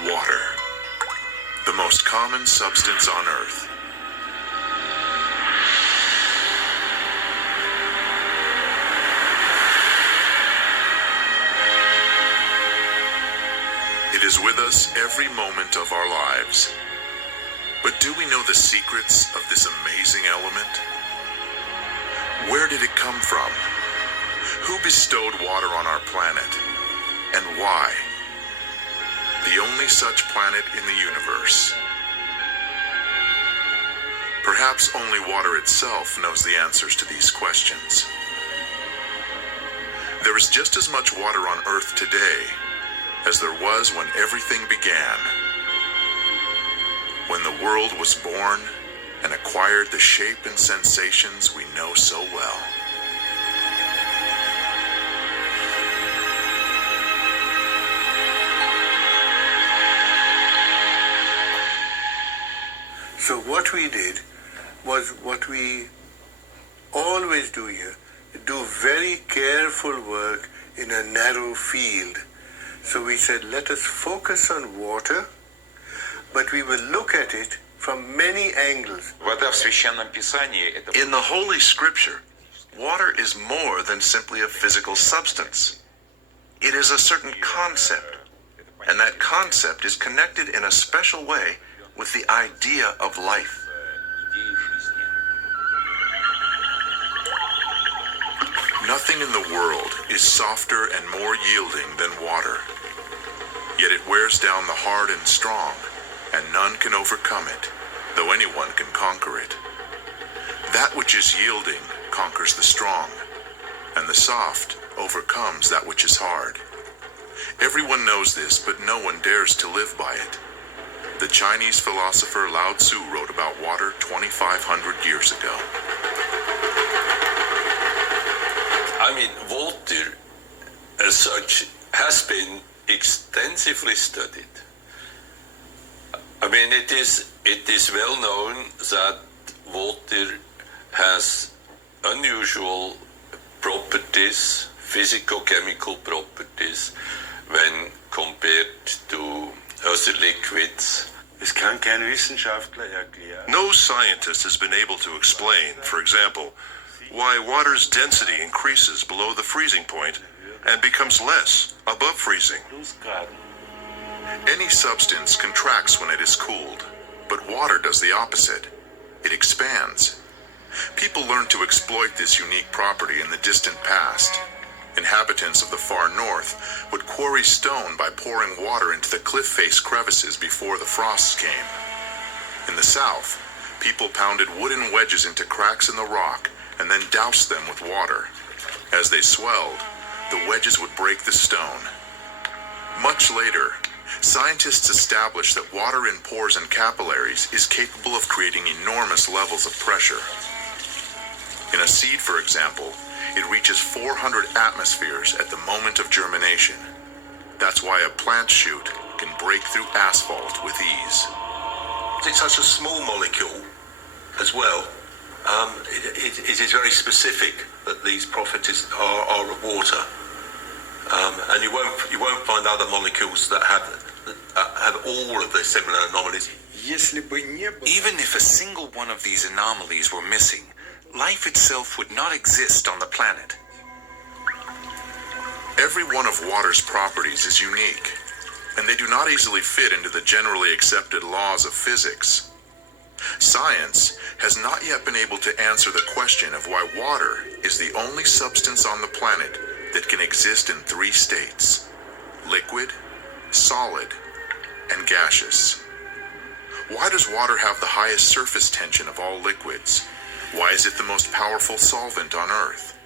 Water, the most common substance on Earth. It is with us every moment of our lives. But do we know the secrets of this amazing element? Where did it come from? Who bestowed water on our planet? And why? The only such planet in the universe. Perhaps only water itself knows the answers to these questions. There is just as much water on Earth today as there was when everything began. When the world was born and acquired the shape and sensations we know so well. So what we did was what we always do here, do very careful work in a narrow field. So we said, let us focus on water, but we will look at it from many angles. Вода в Священном Писании – это... In the Holy Scripture, water is more than simply a physical substance. It is a certain concept, and that concept is connected in a special way with the idea of life. Nothing in the world is softer and more yielding than water. Yet it wears down the hard and strong, and none can overcome it, though anyone can conquer it. That which is yielding conquers the strong, and the soft overcomes that which is hard. Everyone knows this, but no one dares to live by it. The Chinese philosopher Lao Tzu wrote about water 2,500 years ago. I mean, water as such has been extensively studied. I mean, it is well known that water has unusual properties, physico-chemical properties, when compared to other liquids. Es kann kein Wissenschaftler erklären. No scientist has been able to explain, for example, why water's density increases below the freezing point and becomes less above freezing. Any substance contracts when it is cooled, but water does the opposite. It expands. People learned to exploit this unique property in the distant past. Inhabitants of the far north would quarry stone by pouring water into the cliff face crevices before the frosts came. In the south, people pounded wooden wedges into cracks in the rock and then doused them with water. As they swelled, the wedges would break the stone. Much later, scientists established that water in pores and capillaries is capable of creating enormous levels of pressure. In a seed, for example, it reaches 400 atmospheres at the moment of germination. That's why a plant shoot can break through asphalt with ease. It's such a small molecule as well. It is very specific that these properties are of water, and you won't find other molecules that have all of the similar anomalies. Even if a single one of these anomalies were missing, life itself would not exist on the planet. Every one of water's properties is unique, and they do not easily fit into the generally accepted laws of physics. Science has not yet been able to answer the question of why water is the only substance on the planet that can exist in three states: liquid, solid, and gaseous. Why does water have the highest surface tension of all liquids? Why is it the most powerful solvent on Earth?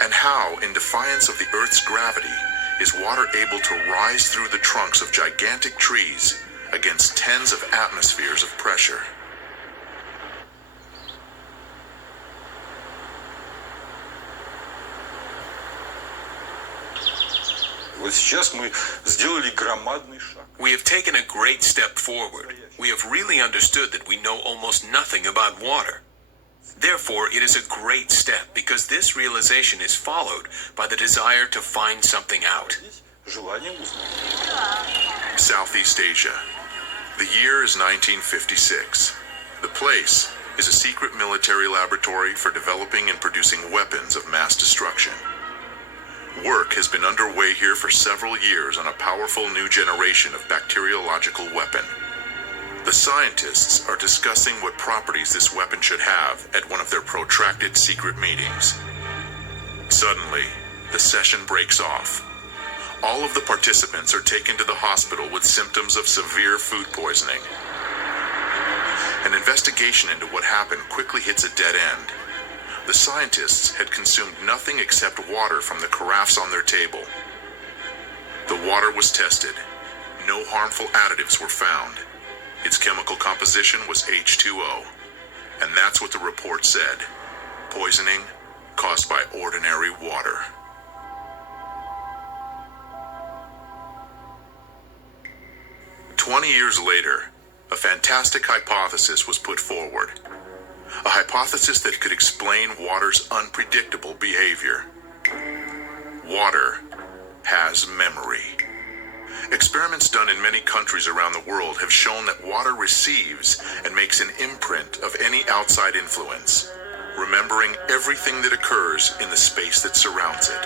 And how, in defiance of the Earth's gravity, is water able to rise through the trunks of gigantic trees against tens of atmospheres of pressure? We have taken a great step forward. We have really understood that we know almost nothing about water. Therefore, it is a great step because this realization is followed by the desire to find something out. Желание узнать. Southeast Asia. The year is 1956. The place is a secret military laboratory for developing and producing weapons of mass destruction. Work has been underway here for several years on a powerful new generation of bacteriological weapon. The scientists are discussing what properties this weapon should have at one of their protracted secret meetings. Suddenly, the session breaks off. All of the participants are taken to the hospital with symptoms of severe food poisoning. An investigation into what happened quickly hits a dead end. The scientists had consumed nothing except water from the carafes on their table. The water was tested. No harmful additives were found. Its chemical composition was H2O. And that's what the report said. Poisoning caused by ordinary water. "20 years later, a fantastic hypothesis was put forward. A hypothesis that could explain water's unpredictable behavior. Water has memory. Experiments done in many countries around the world have shown that water receives and makes an imprint of any outside influence, remembering everything that occurs in the space that surrounds it.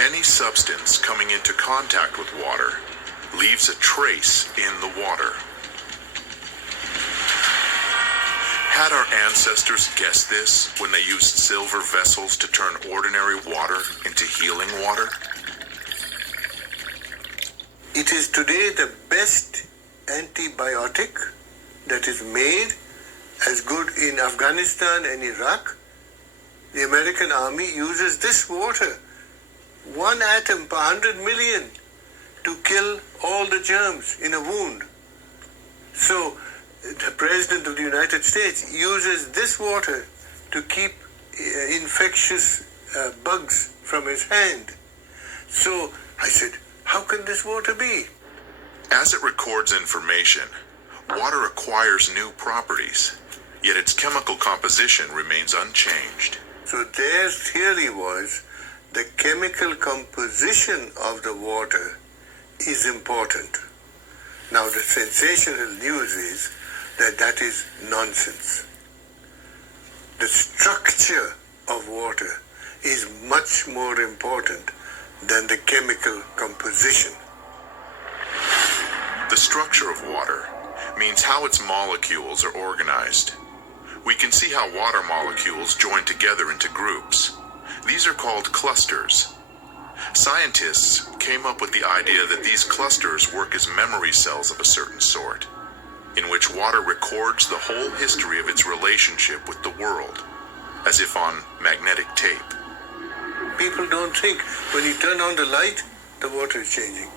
Any substance coming into contact with water leaves a trace in the water. Had our ancestors guessed this when they used silver vessels to turn ordinary water into healing water? It is today the best antibiotic that is made, as good in Afghanistan and Iraq. The American army uses this water, 1 atom per 100 million, to kill all the germs in a wound. So the President of the United States uses this water to keep infectious bugs from his hand. So I said, how can this water be? As it records information, water acquires new properties, yet its chemical composition remains unchanged. So their theory was the chemical composition of the water is important. Now the sensational news is that that is nonsense. The structure of water is much more important than the chemical composition. The structure of water means how its molecules are organized. We can see how water molecules join together into groups. These are called clusters. Scientists came up with the idea that these clusters work as memory cells of a certain sort, in which water records the whole history of its relationship with the world, as if on magnetic tape. People don't think when you turn on the light, the water is changing.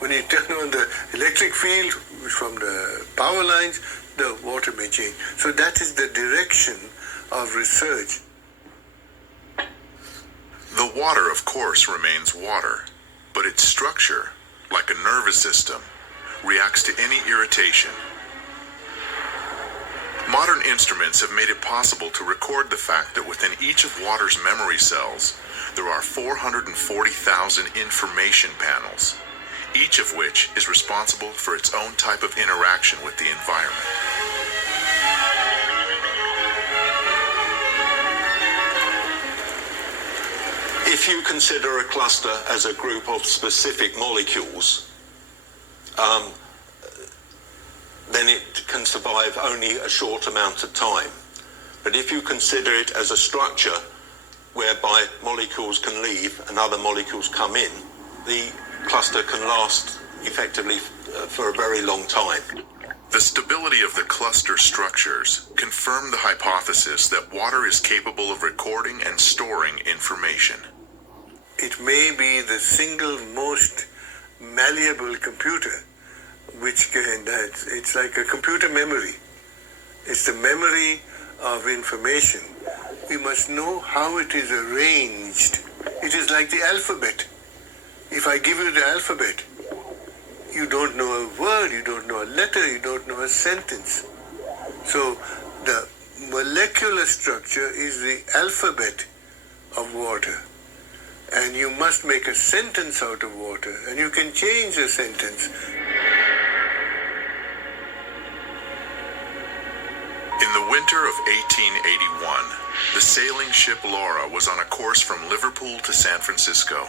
When you turn on the electric field from the power lines, the water may change. So that is the direction of research. The water, of course, remains water, but its structure, like a nervous system, reacts to any irritation. Modern instruments have made it possible to record the fact that within each of water's memory cells, there are 440,000 information panels, each of which is responsible for its own type of interaction with the environment. If you consider a cluster as a group of specific molecules, then it can survive only a short amount of time. But if you consider it as a structure whereby molecules can leave and other molecules come in, the cluster can last effectively for a very long time. The stability of the cluster structures confirm the hypothesis that water is capable of recording and storing information. It may be the single most malleable computer, which can, it's like a computer memory. It's the memory of information. We must know how it is arranged. It is like the alphabet. If I give you the alphabet, you don't know a word, you don't know a letter, you don't know a sentence. So the molecular structure is the alphabet of water. and you must make a sentence out of water, and you can change the sentence. In the winter of 1881, the sailing ship Laura was on a course from Liverpool to San Francisco.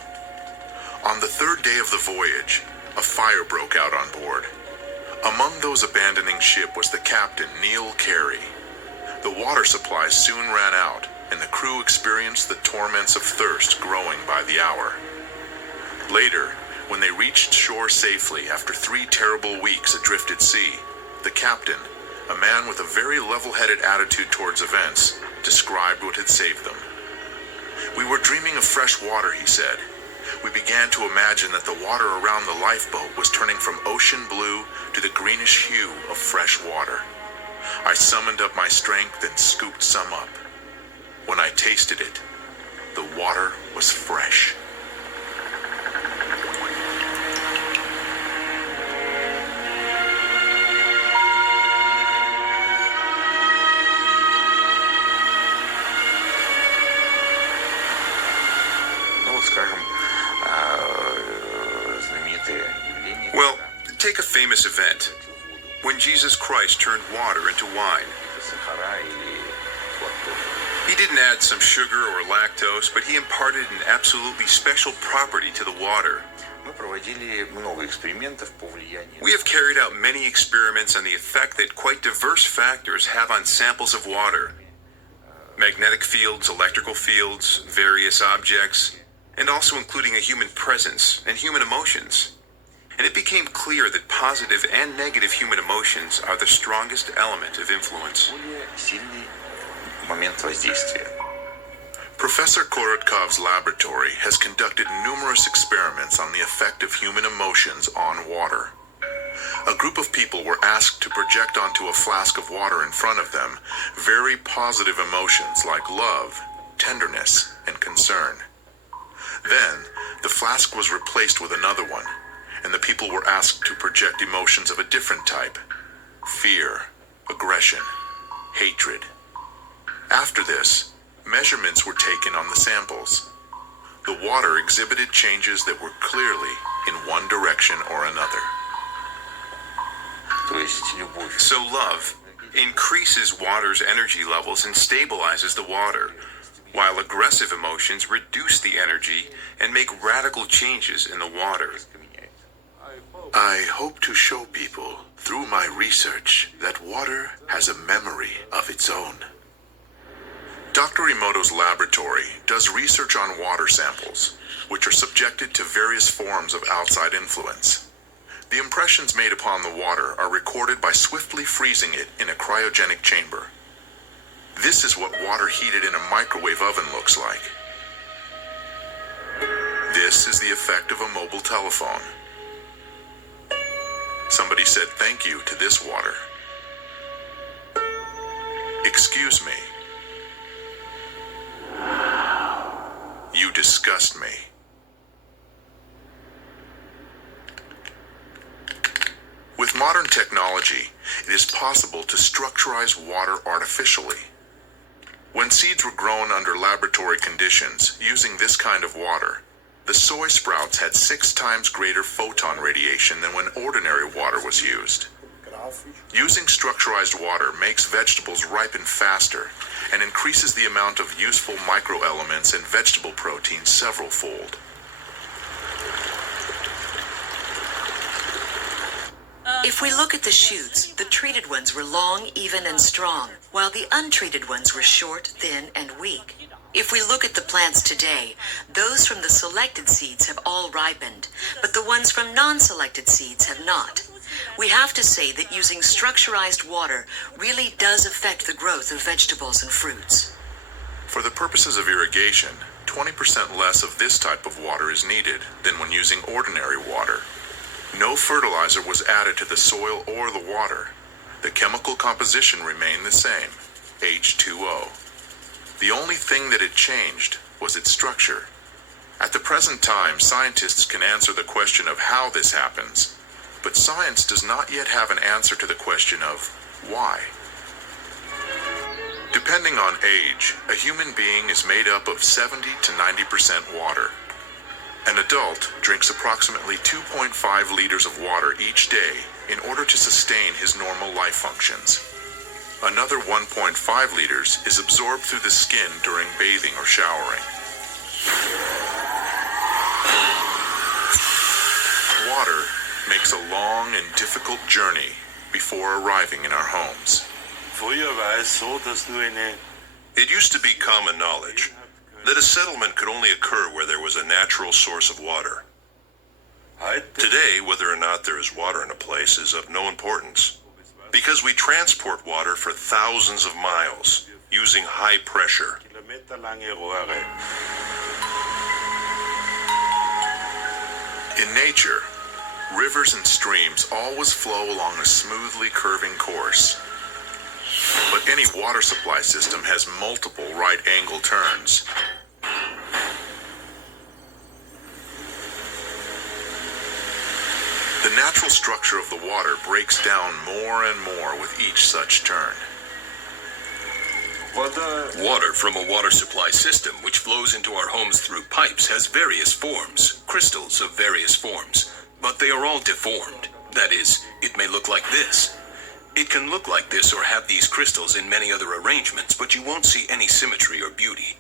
On the third day of the voyage, a fire broke out on board. Among those abandoning ship was the captain, Neil Carey. The water supply soon ran out, and the crew experienced the torments of thirst growing by the hour. Later, when they reached shore safely after 3 terrible weeks adrift at sea, the captain, a man with a very level-headed attitude towards events, described what had saved them. "We were dreaming of fresh water," he said. "We began to imagine that the water around the lifeboat was turning from ocean blue to the greenish hue of fresh water. I summoned up my strength and scooped some up. When I tasted it, the water was fresh." Well, take a famous event. When Jesus Christ turned water into wine. He didn't add some sugar or lactose, but he imparted an absolutely special property to the water. We have carried out many experiments on the effect that quite diverse factors have on samples of water. Magnetic fields, electrical fields, various objects, and also including a human presence and human emotions. And it became clear that positive and negative human emotions are the strongest element of influence. Professor Korotkov's laboratory has conducted numerous experiments on the effect of human emotions on water. A group of people were asked to project onto a flask of water in front of them very positive emotions like love, tenderness, and concern. Then, the flask was replaced with another one, and the people were asked to project emotions of a different type: fear, aggression, hatred. After this, measurements were taken on the samples. The water exhibited changes that were clearly in one direction or another. So love increases water's energy levels and stabilizes the water, while aggressive emotions reduce the energy and make radical changes in the water. I hope to show people through my research that water has a memory of its own. Dr. Emoto's laboratory does research on water samples, which are subjected to various forms of outside influence. The impressions made upon the water are recorded by swiftly freezing it in a cryogenic chamber. This is what water heated in a microwave oven looks like. This is the effect of a mobile telephone. Somebody said thank you to this water. Excuse me. You disgust me. With modern technology, it is possible to structurize water artificially. When seeds were grown under laboratory conditions using this kind of water, the soy sprouts had 6 times greater photon radiation than when ordinary water was used. Using structurized water makes vegetables ripen faster and increases the amount of useful microelements and vegetable protein several-fold. If we look at the shoots, the treated ones were long, even, and strong, while the untreated ones were short, thin, and weak. If we look at the plants today, those from the selected seeds have all ripened, but the ones from non-selected seeds have not. We have to say that using structurized water really does affect the growth of vegetables and fruits. For the purposes of irrigation, 20% less of this type of water is needed than when using ordinary water. No fertilizer was added to the soil or the water. The chemical composition remained the same, H2O. The only thing that had changed was its structure. At the present time, scientists can answer the question of how this happens, but science does not yet have an answer to the question of why. Depending on age, a human being is made up of 70 to 90% water, An adult drinks approximately 2.5 liters of water each day in order to sustain his normal life functions. Another 1.5 liters is absorbed through the skin during bathing or showering. Water makes a long and difficult journey before arriving in our homes. Früher war es so, dass nur eine It used to be common knowledge that a settlement could only occur where there was a natural source of water. Today, whether or not there is water in a place is of no importance, because we transport water for thousands of miles using high pressure. kilometerlange Rohre. In nature, rivers and streams always flow along a smoothly curving course. But any water supply system has multiple right-angle turns. The natural structure of the water breaks down more and more with each such turn. Water from a water supply system which flows into our homes through pipes has various forms, crystals of various forms, but they are all deformed. That is, it may look like this. It can look like this or have these crystals in many other arrangements, but you won't see any symmetry or beauty.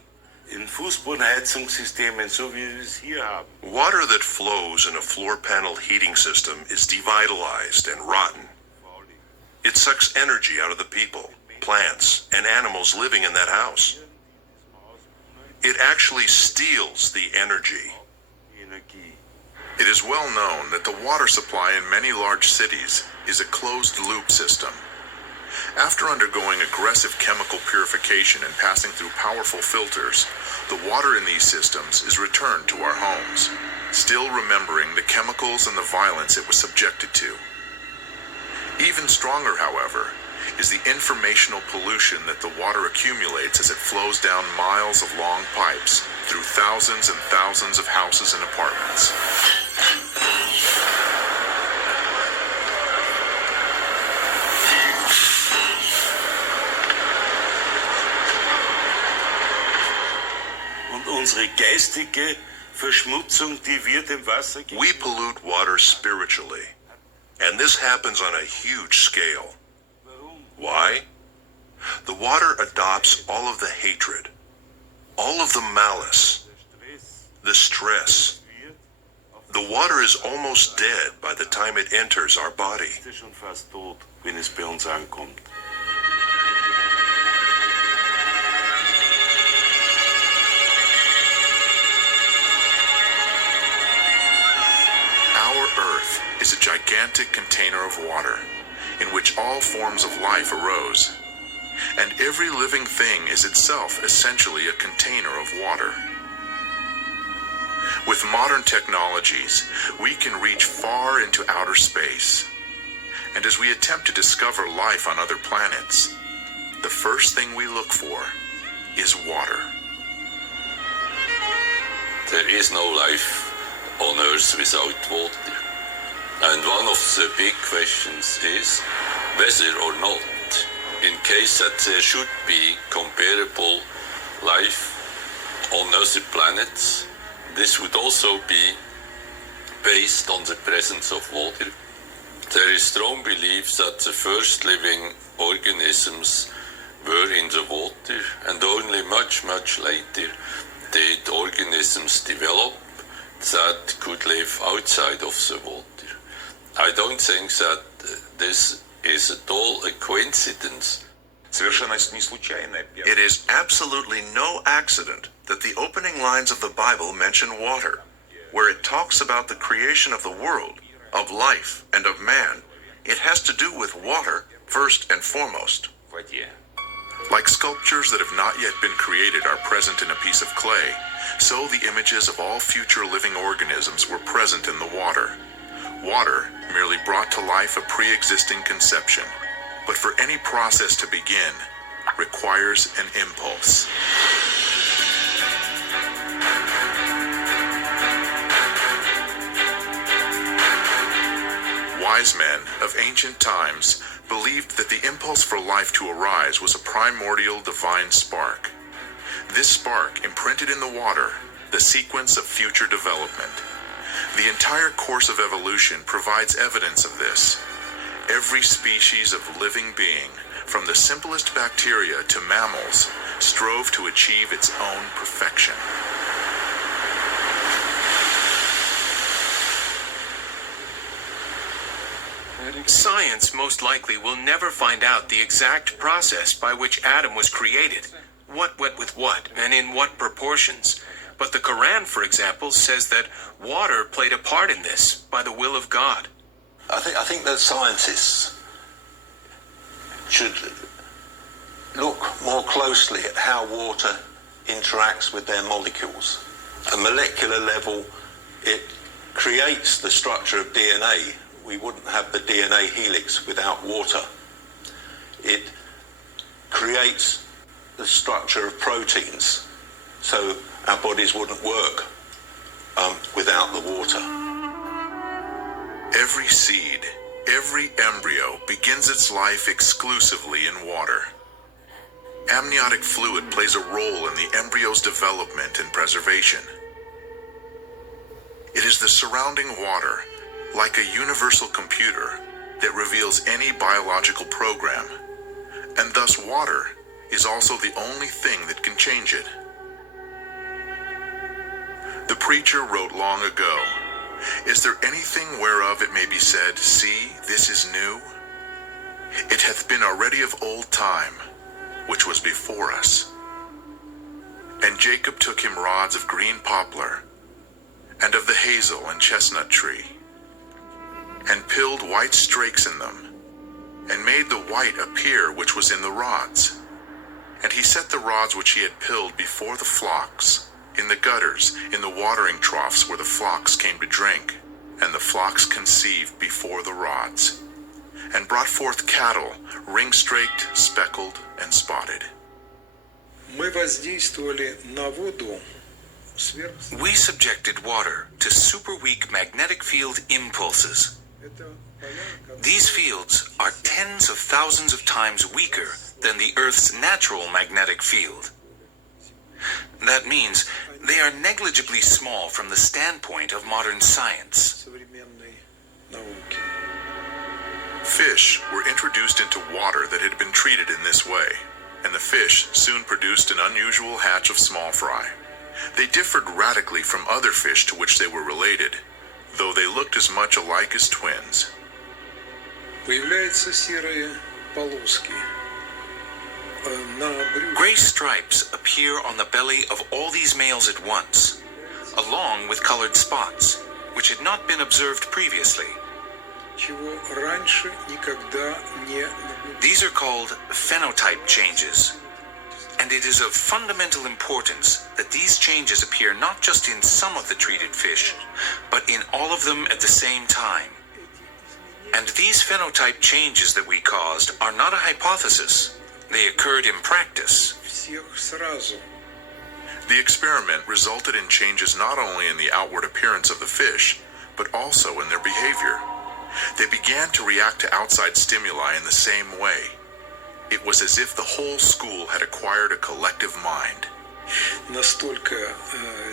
In Fußbodenheizungssystemen, so wie wir es hier haben, Water that flows in a floor panel heating system is devitalized and rotten. It sucks energy out of the people, plants, and animals living in that house. It actually steals the energy. die Energie. It is well known that the water supply in many large cities is a closed-loop system. After undergoing aggressive chemical purification and passing through powerful filters, the water in these systems is returned to our homes, still remembering the chemicals and the violence it was subjected to. Even stronger, however, is the informational pollution that the water accumulates as it flows down miles of long pipes through thousands and thousands of houses and apartments. Und unsere geistige Verschmutzung, die wir dem Wasser We pollute water spiritually, and this happens on a huge scale. Why? The water adopts all of the hatred, all of the malice, the stress. The water is almost dead by the time it enters our body. ist schon fast tot, wenn es bei uns ankommt. Our Earth is a gigantic container of water in which all forms of life arose, and every living thing is itself essentially a container of water. With modern technologies, we can reach far into outer space, and as we attempt to discover life on other planets, the first thing we look for is water. There is no life on Earth without water. And one of the big questions is whether or not, in case that there should be comparable life on other planets, this would also be based on the presence of water. There is strong belief that the first living organisms were in the water, and only much, much later did organisms develop that could live outside of the water. I don't think that this is at all a coincidence. It is absolutely no accident that the opening lines of the Bible mention water, where it talks about the creation of the world, of life, and of man. It has to do with water first and foremost. Like sculptures that have not yet been created are present in a piece of clay, so the images of all future living organisms were present in the water. Water merely brought to life a pre-existing conception, but for any process to begin, requires an impulse. Wise men of ancient times believed that the impulse for life to arise was a primordial divine spark. This spark, imprinted in the water, the sequence of future development. The entire course of evolution provides evidence of this. Every species of living being, from the simplest bacteria to mammals, strove to achieve its own perfection. Science most likely will never find out the exact process by which Adam was created, what went with what, and in what proportions. But the Quran, for example, says that water played a part in this by the will of God. I think that scientists should look more closely at how water interacts with their molecules. At a molecular level, it creates the structure of DNA. We wouldn't have the DNA helix without water. It creates the structure of proteins, so our bodies wouldn't work without the water. Every seed, every embryo begins its life exclusively in water. Amniotic fluid plays a role in the embryo's development and preservation. It is the surrounding water, like a universal computer, that reveals any biological program, and thus water is also the only thing that can change it. The preacher wrote long ago, "Is there anything whereof it may be said, See, this is new? It hath been already of old time, which was before us. And Jacob took him rods of green poplar, and of the hazel and chestnut tree, and pilled white strakes in them, and made the white appear which was in the rods. And he set the rods which he had pilled before the flocks, in the gutters, in the watering troughs where the flocks came to drink, and the flocks conceived before the rods, and brought forth cattle, ring-straked, speckled, and spotted." Мы воздействовали на воду сверх... We subjected water to super weak magnetic field impulses. These fields are tens of thousands of times weaker than the Earth's natural magnetic field. That means they are negligibly small from the standpoint of modern science. современной науки. Fish were introduced into water that had been treated in this way, and the fish soon produced an unusual hatch of small fry. They differed radically from other fish to which they were related, though they looked as much alike as twins. Появляются серые полоски на брюхе. Gray stripes appear on the belly of all these males at once, along with colored spots, which had not been observed previously. Чего раньше никогда не наблюдалось. These are called phenotype changes, and it is of fundamental importance that these changes appear not just in some of the treated fish, but in all of them at the same time. And these phenotype changes that we caused are not a hypothesis. They occurred in practice. Всех сразу. The experiment resulted in changes not only in the outward appearance of the fish, but also in their behavior. They began to react to outside stimuli in the same way. It was as if the whole school had acquired a collective mind. Настолько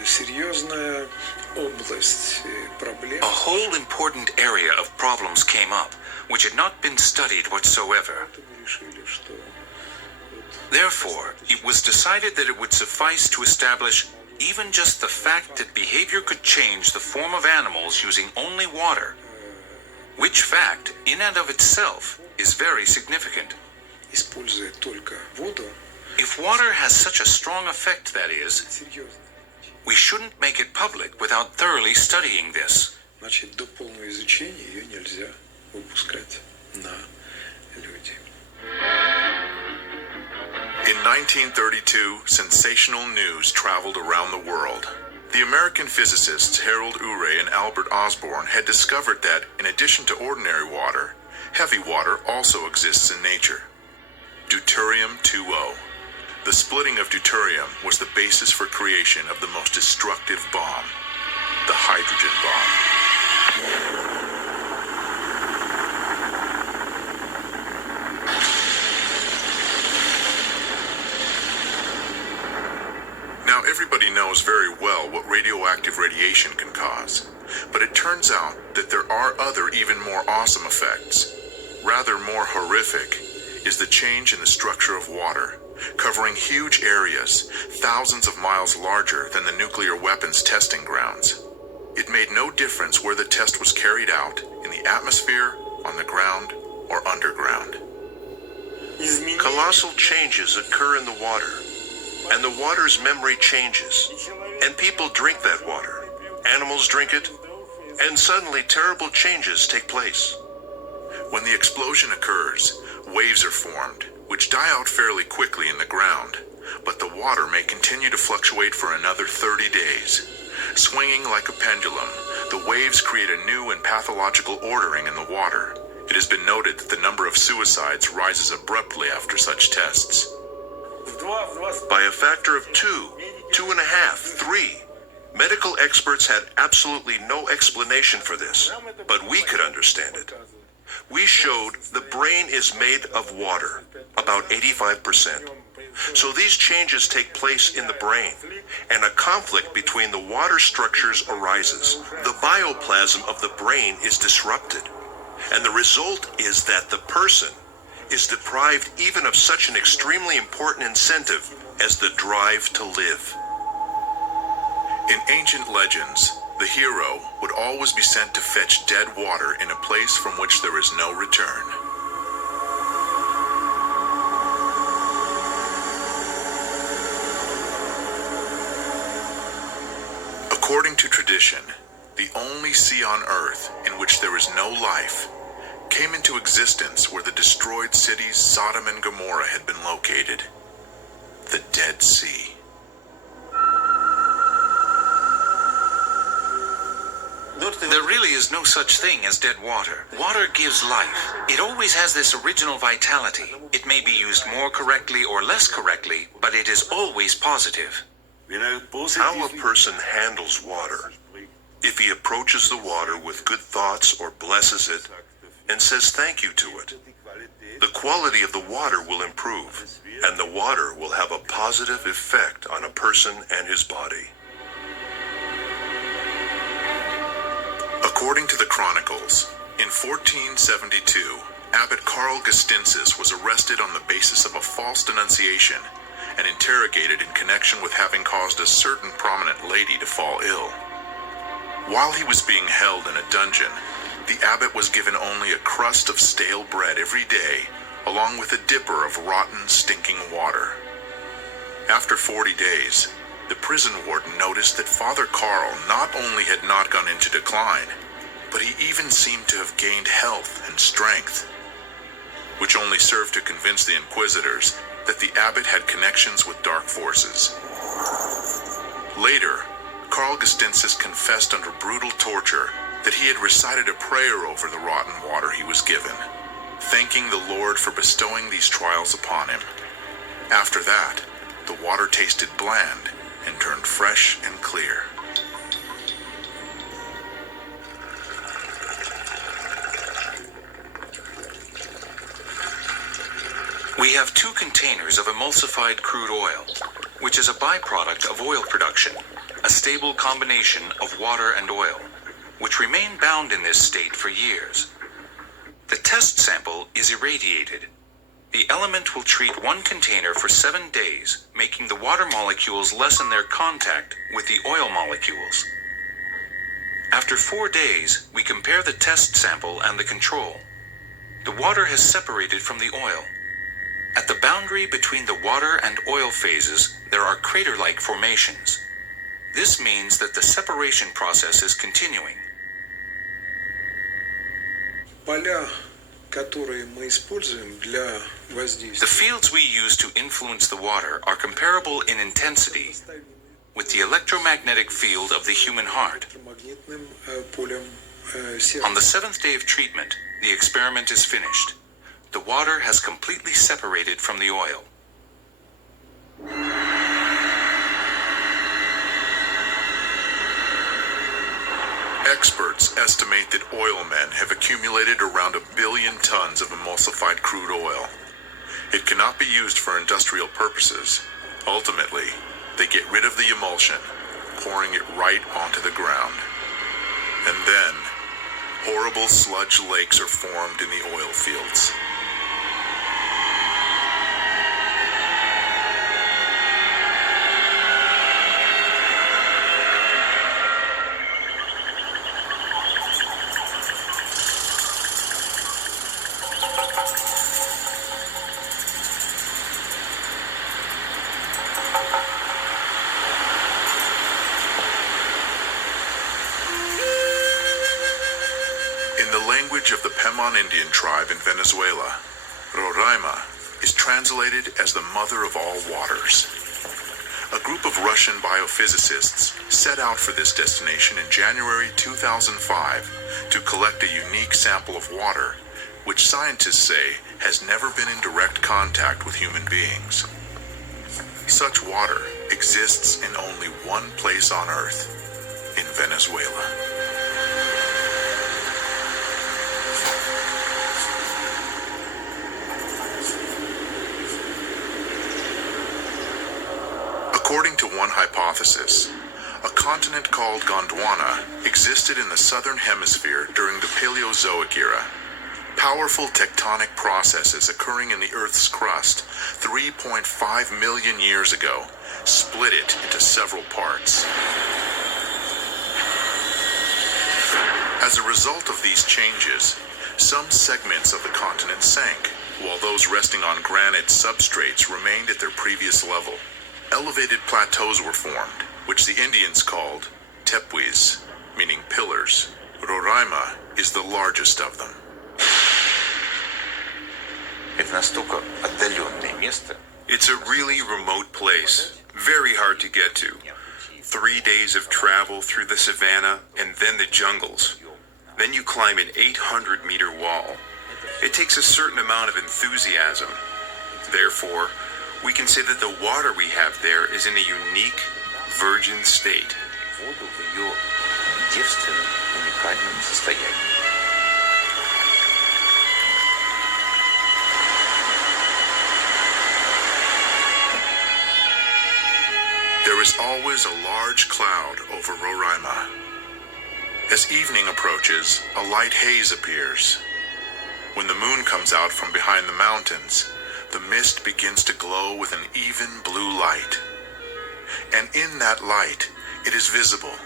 серьезная область проблем. A whole important area of problems came up, which had not been studied whatsoever. Мы решили, что Therefore, it was decided that it would suffice to establish even just the fact that behavior could change the form of animals using only water, which fact, in and of itself, is very significant. используя только воду, If water has such a strong effect, that is, серьезно. we shouldn't make it public without thoroughly studying this. Значит, до полного изучения ее нельзя выпускать на люди. In 1932, sensational news traveled around the world. The American physicists Harold Urey and Albert Osborne had discovered that, in addition to ordinary water, heavy water also exists in nature. Deuterium-2O. The splitting of deuterium was the basis for creation of the most destructive bomb, the hydrogen bomb. Now, everybody knows knows very well what radioactive radiation can cause, but it turns out that there are other even more awesome effects. Rather more horrific is the change in the structure of water, covering huge areas, thousands of miles larger than the nuclear weapons testing grounds. It made no difference where the test was carried out, in the atmosphere, on the ground, or underground. Colossal changes occur in the water, and the water's memory changes, and people drink that water. Animals drink it, and suddenly terrible changes take place. When the explosion occurs, waves are formed, which die out fairly quickly in the ground, but the water may continue to fluctuate for another 30 days. Swinging like a pendulum, the waves create a new and pathological ordering in the water. It has been noted that the number of suicides rises abruptly after such tests. By a factor of 2, 2.5, 3. Medical experts had absolutely no explanation for this, but we could understand it. We showed the brain is made of water, about 85%. So these changes take place in the brain, and a conflict between the water structures arises. The bioplasm of the brain is disrupted, and the result is that the person is deprived even of such an extremely important incentive as the drive to live. In ancient legends, the hero would always be sent to fetch dead water in a place from which there is no return. According to tradition, the only sea on earth in which there is no life came into existence where the destroyed cities Sodom and Gomorrah had been located: the Dead Sea. There really is no such thing as dead water. Water gives life. It always has this original vitality. It may be used more correctly or less correctly, but it is always positive. How a person handles water, if he approaches the water with good thoughts or blesses it and says thank you to it, the quality of the water will improve, and the water will have a positive effect on a person and his body. According to the Chronicles, in 1472, Abbot Karl Gestinsis was arrested on the basis of a false denunciation and interrogated in connection with having caused a certain prominent lady to fall ill. While he was being held in a dungeon, the abbot was given only a crust of stale bread every day, along with a dipper of rotten, stinking water. After 40 days, the prison warden noticed that Father Karl not only had not gone into decline, but he even seemed to have gained health and strength, which only served to convince the inquisitors that the abbot had connections with dark forces. Later, Karl Gestinsis confessed under brutal torture that he had recited a prayer over the rotten water he was given, thanking the Lord for bestowing these trials upon him. After that, the water tasted bland and turned fresh and clear. We have 2 containers of emulsified crude oil, which is a byproduct of oil production, a stable combination of water and oil, which remain bound in this state for years. The test sample is irradiated. The element will treat 1 container for 7 days, making the water molecules lessen their contact with the oil molecules. After 4 days, we compare the test sample and the control. The water has separated from the oil. At the boundary between the water and oil phases, there are crater-like formations. This means that the separation process is continuing. Поля, которые мы используем для воздействия. The fields we use to influence the water are comparable in intensity with the electromagnetic field of the human heart. Магнитным полем On the 7th day of treatment, the experiment is finished. The water has completely separated from the oil. Experts estimate that oil men have accumulated around 1 billion tons of emulsified crude oil. It cannot be used for industrial purposes. Ultimately, they get rid of the emulsion pouring it right onto the ground. And then, horrible sludge lakes are formed in the oil fields. In the language of the Pemon Indian tribe in Venezuela, Roraima is translated as the mother of all waters. A group of Russian biophysicists set out for this destination in January 2005 to collect a unique sample of water, which scientists say has never been in direct contact with human beings. Such water exists in only one place on Earth, in Venezuela. According to one hypothesis, a continent called Gondwana existed in the southern hemisphere during the Paleozoic era. Powerful tectonic processes occurring in the Earth's crust 3.5 million years ago split it into several parts. As a result of these changes, some segments of the continent sank, while those resting on granite substrates remained at their previous level. Elevated plateaus were formed, which the Indians called tepuis, meaning pillars. Roraima is the largest of them. It's a really remote place, very hard to get to. 3 days of travel through the savannah and then the jungles. Then you climb an 800-meter wall. It takes a certain amount of enthusiasm. Therefore, we can say that the water we have there is in a unique, virgin state. There is always a large cloud over Roraima. As evening approaches, a light haze appears. When the moon comes out from behind the mountains, the mist begins to glow with an even blue light. And in that light, it is visible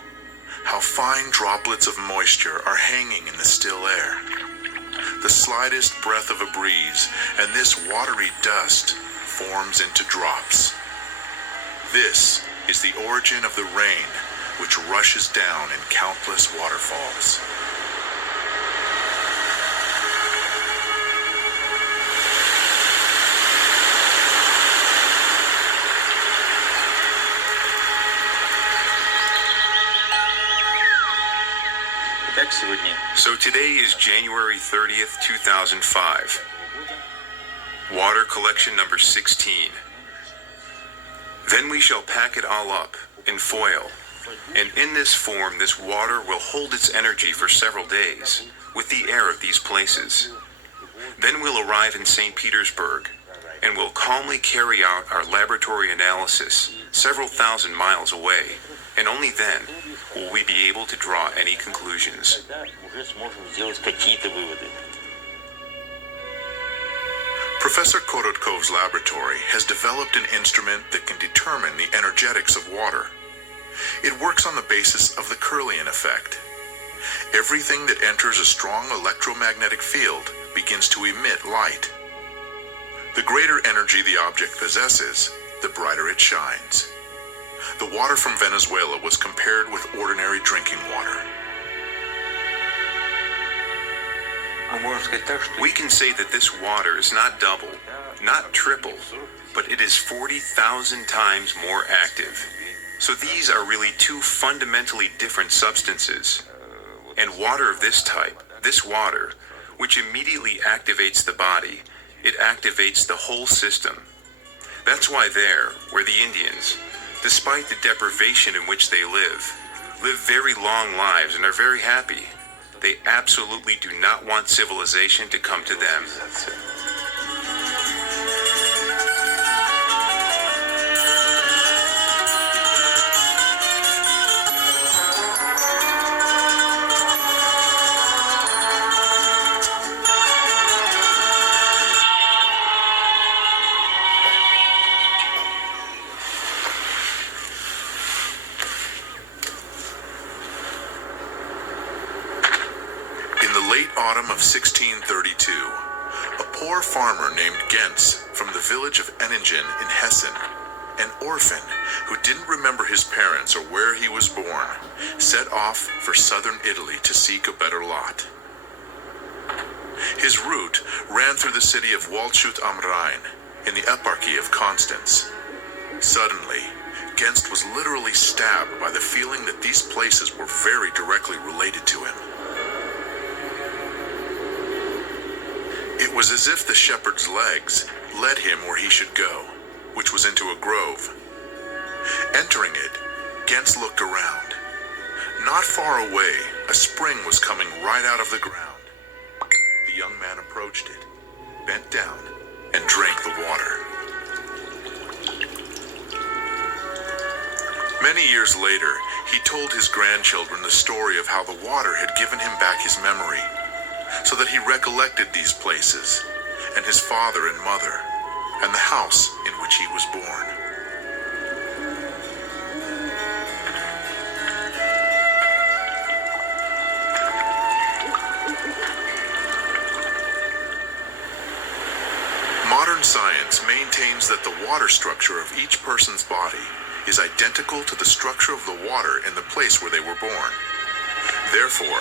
how fine droplets of moisture are hanging in the still air. The slightest breath of a breeze, and this watery dust forms into drops. This is the origin of the rain, which rushes down in countless waterfalls. So today is January 30th, 2005. Water collection number 16. Then we shall pack it all up in foil, and in this form this water will hold its energy for several days with the air of these places. Then we'll arrive in St. Petersburg, and we'll calmly carry out our laboratory analysis several thousand miles away, and only then will we be able to draw any conclusions. Professor Korotkov's laboratory has developed an instrument that can determine the energetics of water. It works on the basis of the Kirlian effect. Everything that enters a strong electromagnetic field begins to emit light. The greater energy the object possesses, the brighter it shines. The water from Venezuela was compared with ordinary drinking water. We can say that this water is not double, not triple, but it is 40,000 times more active. So these are really two fundamentally different substances. And water of this type, this water, which immediately activates the body, it activates the whole system. That's why there, where the Indians, despite the deprivation in which they live very long lives and are very happy. They absolutely do not want civilization to come to them. autumn of 1632, a poor farmer named Gens from the village of Enningen in Hessen, an orphan who didn't remember his parents or where he was born, set off for southern Italy to seek a better lot. His route ran through the city of Waldshut am Rhein in the eparchy of Constance. Suddenly, Gens was literally stabbed by the feeling that these places were very directly related to him. It was as if the shepherd's legs led him where he should go, which was into a grove. Entering it, Gens looked around. Not far away, a spring was coming right out of the ground. The young man approached it, bent down, and drank the water. Many years later, he told his grandchildren the story of how the water had given him back his memory, so that he recollected these places, and his father and mother, and the house in which he was born. Modern science maintains that the water structure of each person's body is identical to the structure of the water in the place where they were born. Therefore,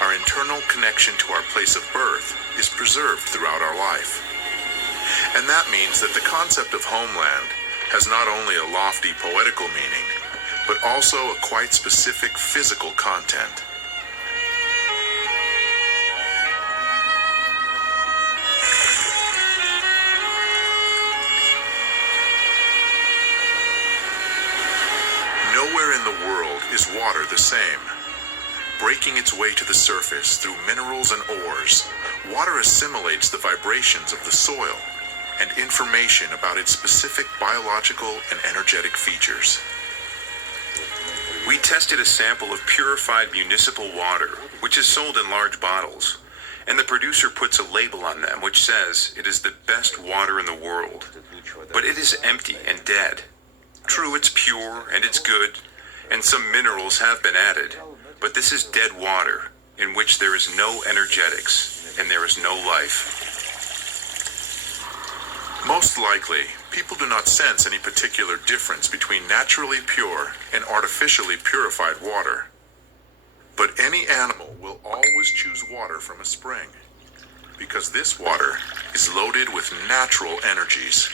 our internal connection to our place of birth is preserved throughout our life. And that means that the concept of homeland has not only a lofty poetical meaning, but also a quite specific physical content. Nowhere in the world is water the same. Breaking its way to the surface through minerals and ores, water assimilates the vibrations of the soil and information about its specific biological and energetic features. We tested a sample of purified municipal water, which is sold in large bottles, and the producer puts a label on them which says it is the best water in the world. But it is empty and dead. True, it's pure and it's good, and some minerals have been added, but this is dead water in which there is no energetics and there is no life. Most likely, people do not sense any particular difference between naturally pure and artificially purified water. But any animal will always choose water from a spring, because this water is loaded with natural energies.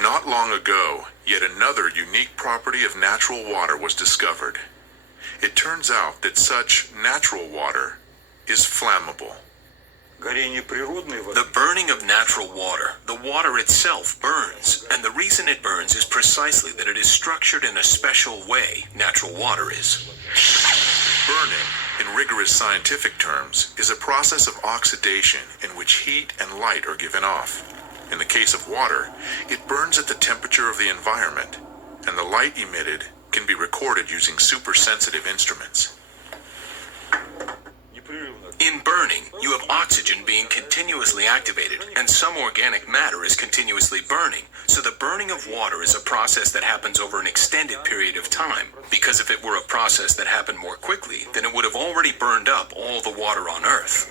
Not long ago, yet another unique property of natural water was discovered. It turns out that such natural water is flammable. The burning of natural water, the water itself burns, and the reason it burns is precisely that it is structured in a special way, natural water is. Burning, in rigorous scientific terms, is a process of oxidation in which heat and light are given off. In the case of water, it burns at the temperature of the environment, and the light emitted can be recorded using super-sensitive instruments. In burning, you have oxygen being continuously activated, and some organic matter is continuously burning. So the burning of water is a process that happens over an extended period of time, because if it were a process that happened more quickly, then it would have already burned up all the water on Earth.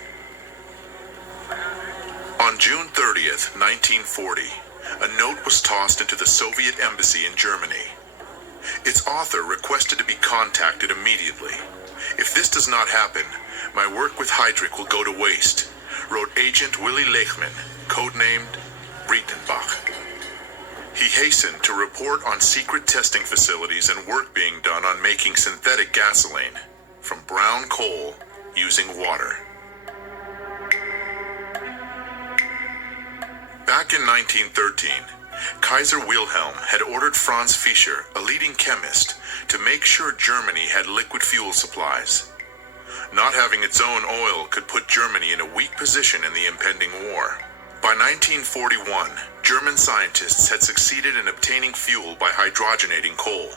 On June 30th, 1940, a note was tossed into the Soviet embassy in Germany. Its author requested to be contacted immediately. If this does not happen, my work with Heydrich will go to waste, wrote Agent Willy Lechman, codenamed Breitenbach. He hastened to report on secret testing facilities and work being done on making synthetic gasoline from brown coal using water. Back in 1913, Kaiser Wilhelm had ordered Franz Fischer, a leading chemist, to make sure Germany had liquid fuel supplies. Not having its own oil could put Germany in a weak position in the impending war. By 1941, German scientists had succeeded in obtaining fuel by hydrogenating coal.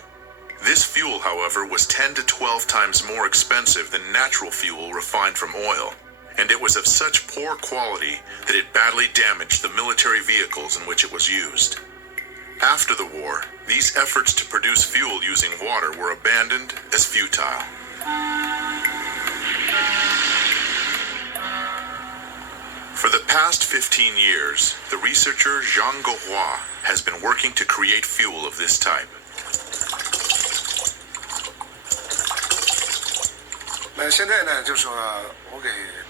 This fuel, however, was 10 to 12 times more expensive than natural fuel refined from oil, and it was of such poor quality that it badly damaged the military vehicles in which it was used. After the war, these efforts to produce fuel using water were abandoned as futile. For the past 15 years, the researcher Jean Gaurois has been working to create fuel of this type.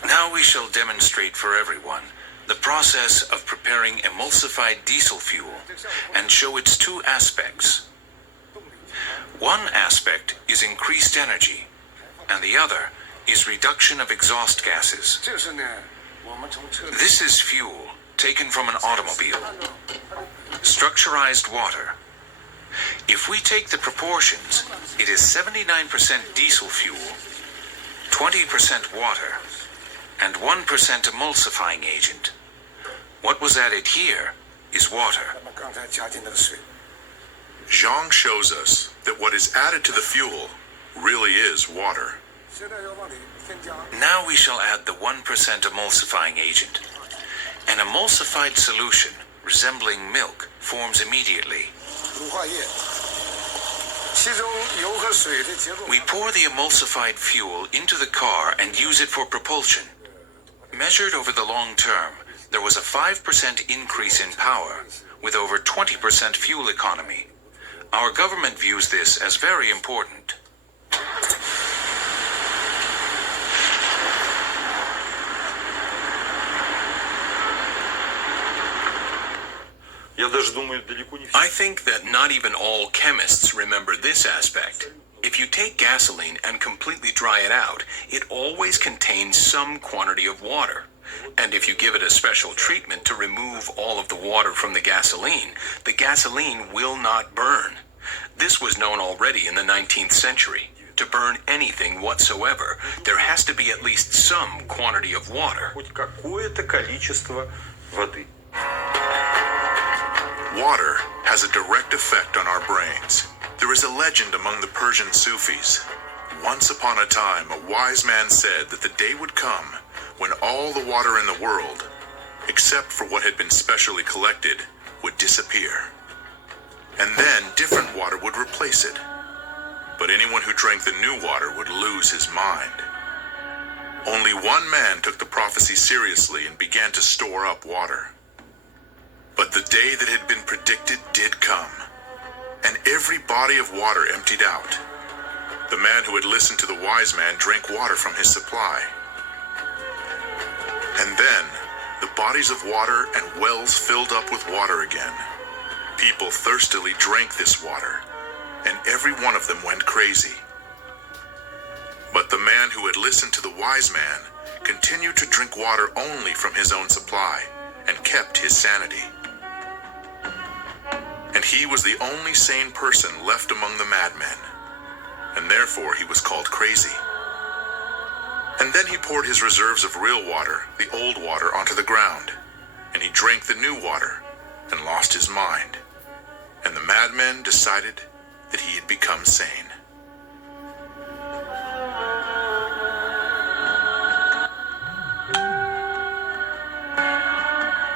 Now we shall demonstrate for everyone the process of preparing emulsified diesel fuel and show its two aspects. One aspect is increased energy, and the other is reduction of exhaust gases. This is fuel taken from an automobile. Structurized water. If we take the proportions, it is 79% diesel fuel, 20% water, and 1% emulsifying agent. What was added here is water. Zhang shows us that what is added to the fuel really is water. Now we shall add the 1% emulsifying agent. An emulsified solution resembling milk forms immediately. We pour the emulsified fuel into the car and use it for propulsion. Measured over the long term, there was a 5% increase in power, with over 20% fuel economy. Our government views this as very important. I think that not even all chemists remember this aspect. If you take gasoline and completely dry it out, it always contains some quantity of water. And if you give it a special treatment to remove all of the water from the gasoline will not burn. This was known already in the 19th century. To burn anything whatsoever, there has to be at least some quantity of water. Water has a direct effect on our brains. There is a legend among the Persian Sufis. Once upon a time, a wise man said that the day would come when all the water in the world, except for what had been specially collected, would disappear. And then different water would replace it. But anyone who drank the new water would lose his mind. Only one man took the prophecy seriously and began to store up water. But the day that had been predicted did come, and every body of water emptied out. The man who had listened to the wise man drank water from his supply. And then, the bodies of water and wells filled up with water again. People thirstily drank this water, and every one of them went crazy. But the man who had listened to the wise man continued to drink water only from his own supply, and kept his sanity. And he was the only sane person left among the madmen, and therefore he was called crazy. And then he poured his reserves of real water, the old water, onto the ground, and he drank the new water and lost his mind. And the madmen decided that he had become sane.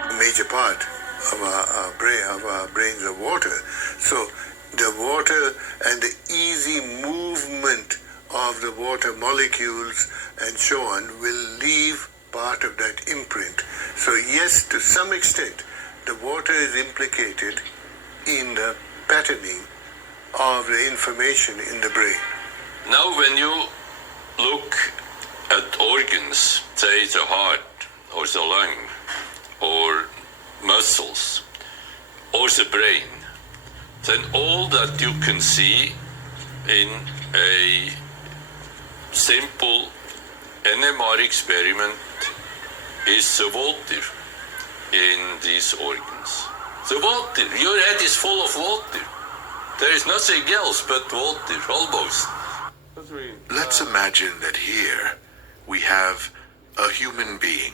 A major part of our brains are water. So the water and the easy movement of the water molecules and so on will leave part of that imprint. So yes, to some extent, the water is implicated in the patterning of the information in the brain. Now when you look at organs, say the heart or the lung or muscles or the brain, then all that you can see in a simple NMR experiment is the water in these organs. The water, your head is full of water. There is nothing else but water, almost. Let's imagine that here we have a human being,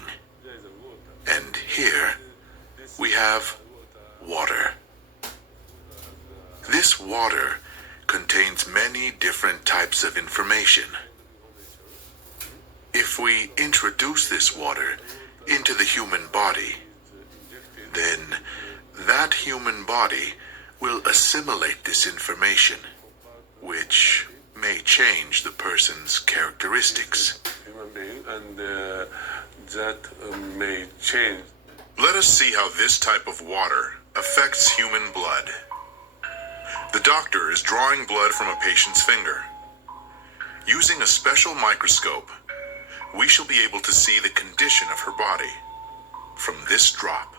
and here we have water. This water contains many different types of information. If we introduce this water into the human body, then that human body will assimilate this information, which may change the person's characteristics. Human being, and that may change. Let us see how this type of water affects human blood. The doctor is drawing blood from a patient's finger. Using a special microscope, we shall be able to see the condition of her body from this drop.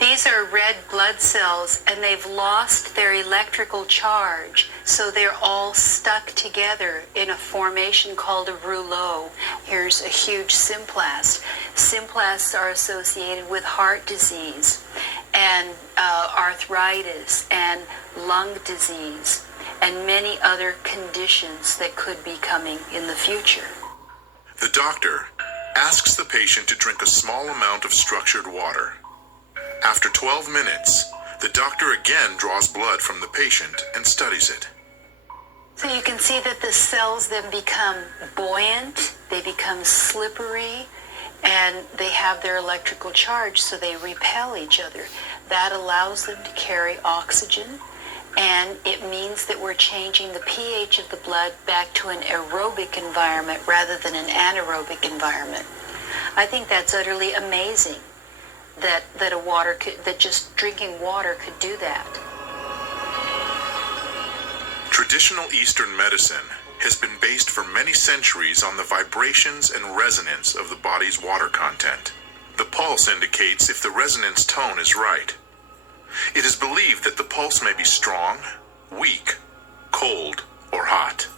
These are red blood cells, and they've lost their electrical charge, so they're all stuck together in a formation called a rouleau. Here's a huge symplast. Symplasts are associated with heart disease and arthritis and lung disease and many other conditions that could be coming in the future. The doctor asks the patient to drink a small amount of structured water. After 12 minutes, the doctor again draws blood from the patient and studies it. So you can see that the cells then become buoyant, they become slippery, and they have their electrical charge, so they repel each other. That allows them to carry oxygen, and it means that we're changing the pH of the blood back to an aerobic environment rather than an anaerobic environment. I think that's utterly amazing that just drinking water could do that. Traditional Eastern medicine has been based for many centuries on the vibrations and resonance of the body's water content. The pulse indicates if the resonance tone is right. It is believed that the pulse may be strong, weak, cold, or hot.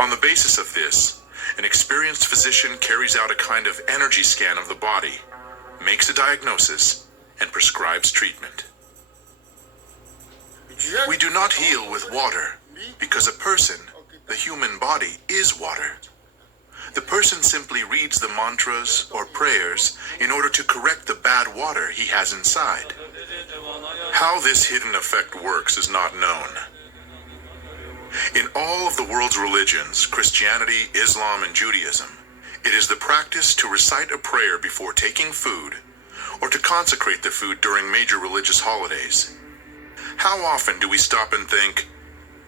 On the basis of this, an experienced physician carries out a kind of energy scan of the body, makes a diagnosis, and prescribes treatment. We do not heal with water because a person, the human body, is water. The person simply reads the mantras or prayers in order to correct the bad water he has inside. How this hidden effect works is not known. In all of the world's religions, Christianity, Islam, and Judaism, it is the practice to recite a prayer before taking food or to consecrate the food during major religious holidays. How often do we stop and think,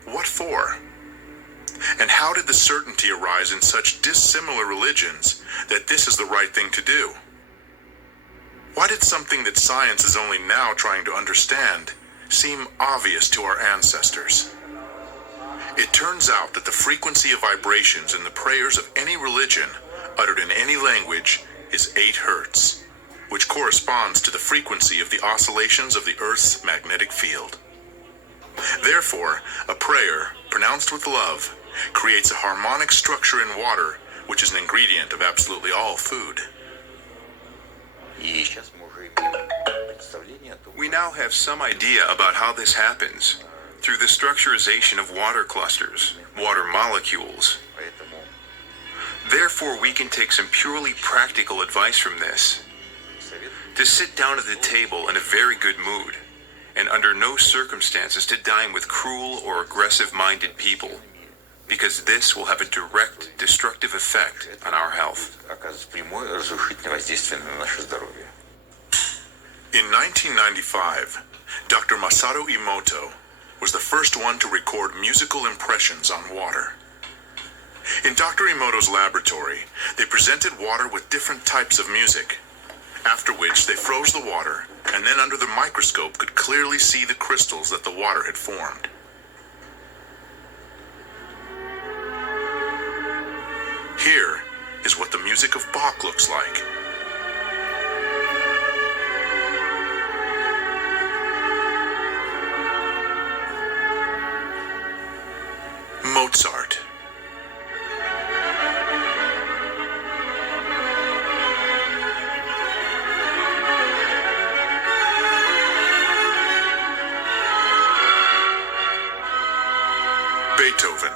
what for? And how did the certainty arise in such dissimilar religions that this is the right thing to do? Why did something that science is only now trying to understand seem obvious to our ancestors? It turns out that the frequency of vibrations in the prayers of any religion uttered in any language is 8 hertz, which corresponds to the frequency of the oscillations of the Earth's magnetic field. Therefore, a prayer, pronounced with love, creates a harmonic structure in water, which is an ingredient of absolutely all food. We now have some idea about how this happens through the structurization of water clusters, water molecules. Therefore, we can take some purely practical advice from this. To sit down at the table in a very good mood, and under no circumstances to dine with cruel or aggressive-minded people, because this will have a direct destructive effect on our health. In 1995, Dr. Masaru Emoto was the first one to record musical impressions on water. In Dr. Emoto's laboratory, they presented water with different types of music, after which they froze the water and then under the microscope could clearly see the crystals that the water had formed. Here is what the music of Bach looks like. Mozart. Beethoven.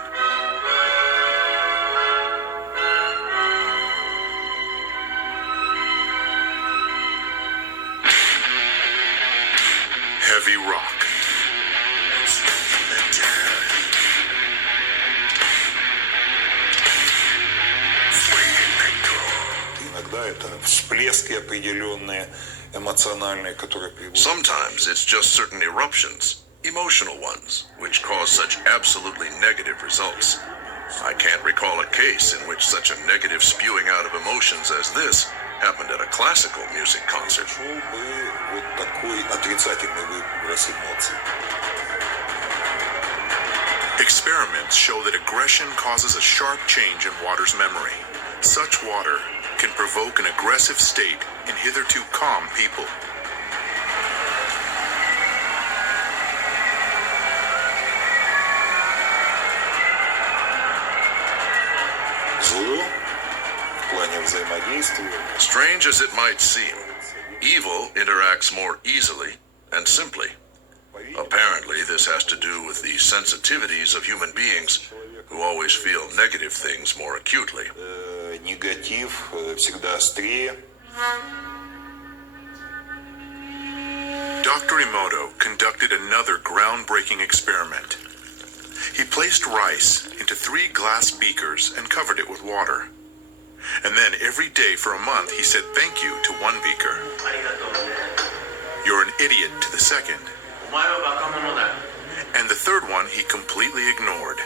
Heavy rock. Иногда это всплески определенные эмоциональные, которые приводят. Sometimes it's just certain eruptions, emotional ones, which cause such absolutely negative results. I can't recall a case in which such a negative spewing out of emotions as this happened at a classical music concert. Шел бы вот такой отрицательный выброс эмоций. Experiments show that aggression causes a sharp change in water's memory. Such water can provoke an aggressive state in hitherto calm people. Зло в плане взаимодействия. Strange as it might seem, evil interacts more easily and simply. Apparently, this has to do with the sensitivities of human beings who always feel negative things more acutely. Негатив всегда острее. Dr. Emoto conducted another groundbreaking experiment. He placed rice into 3 glass beakers and covered it with water. And then every day for a month he said thank you to one beaker. You're an idiot to the second. And the third one he completely ignored.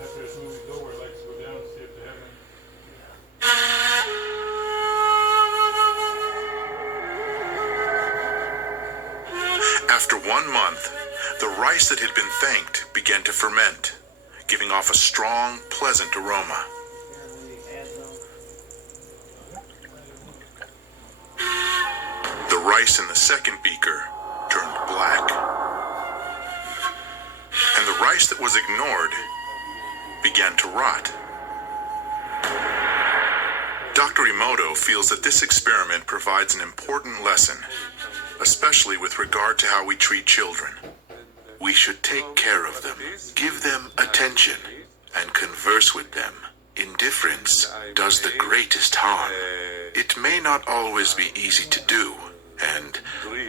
After this movie's over, I'd like to go down and see if they have any. After 1 month, the rice that had been thanked began to ferment, giving off a strong, pleasant aroma. The rice in the second beaker turned black. And the rice that was ignored began to rot. Dr. Emoto feels that this experiment provides an important lesson, especially with regard to how we treat children. We should take care of them, give them attention, and converse with them. Indifference does the greatest harm. It may not always be easy to do, and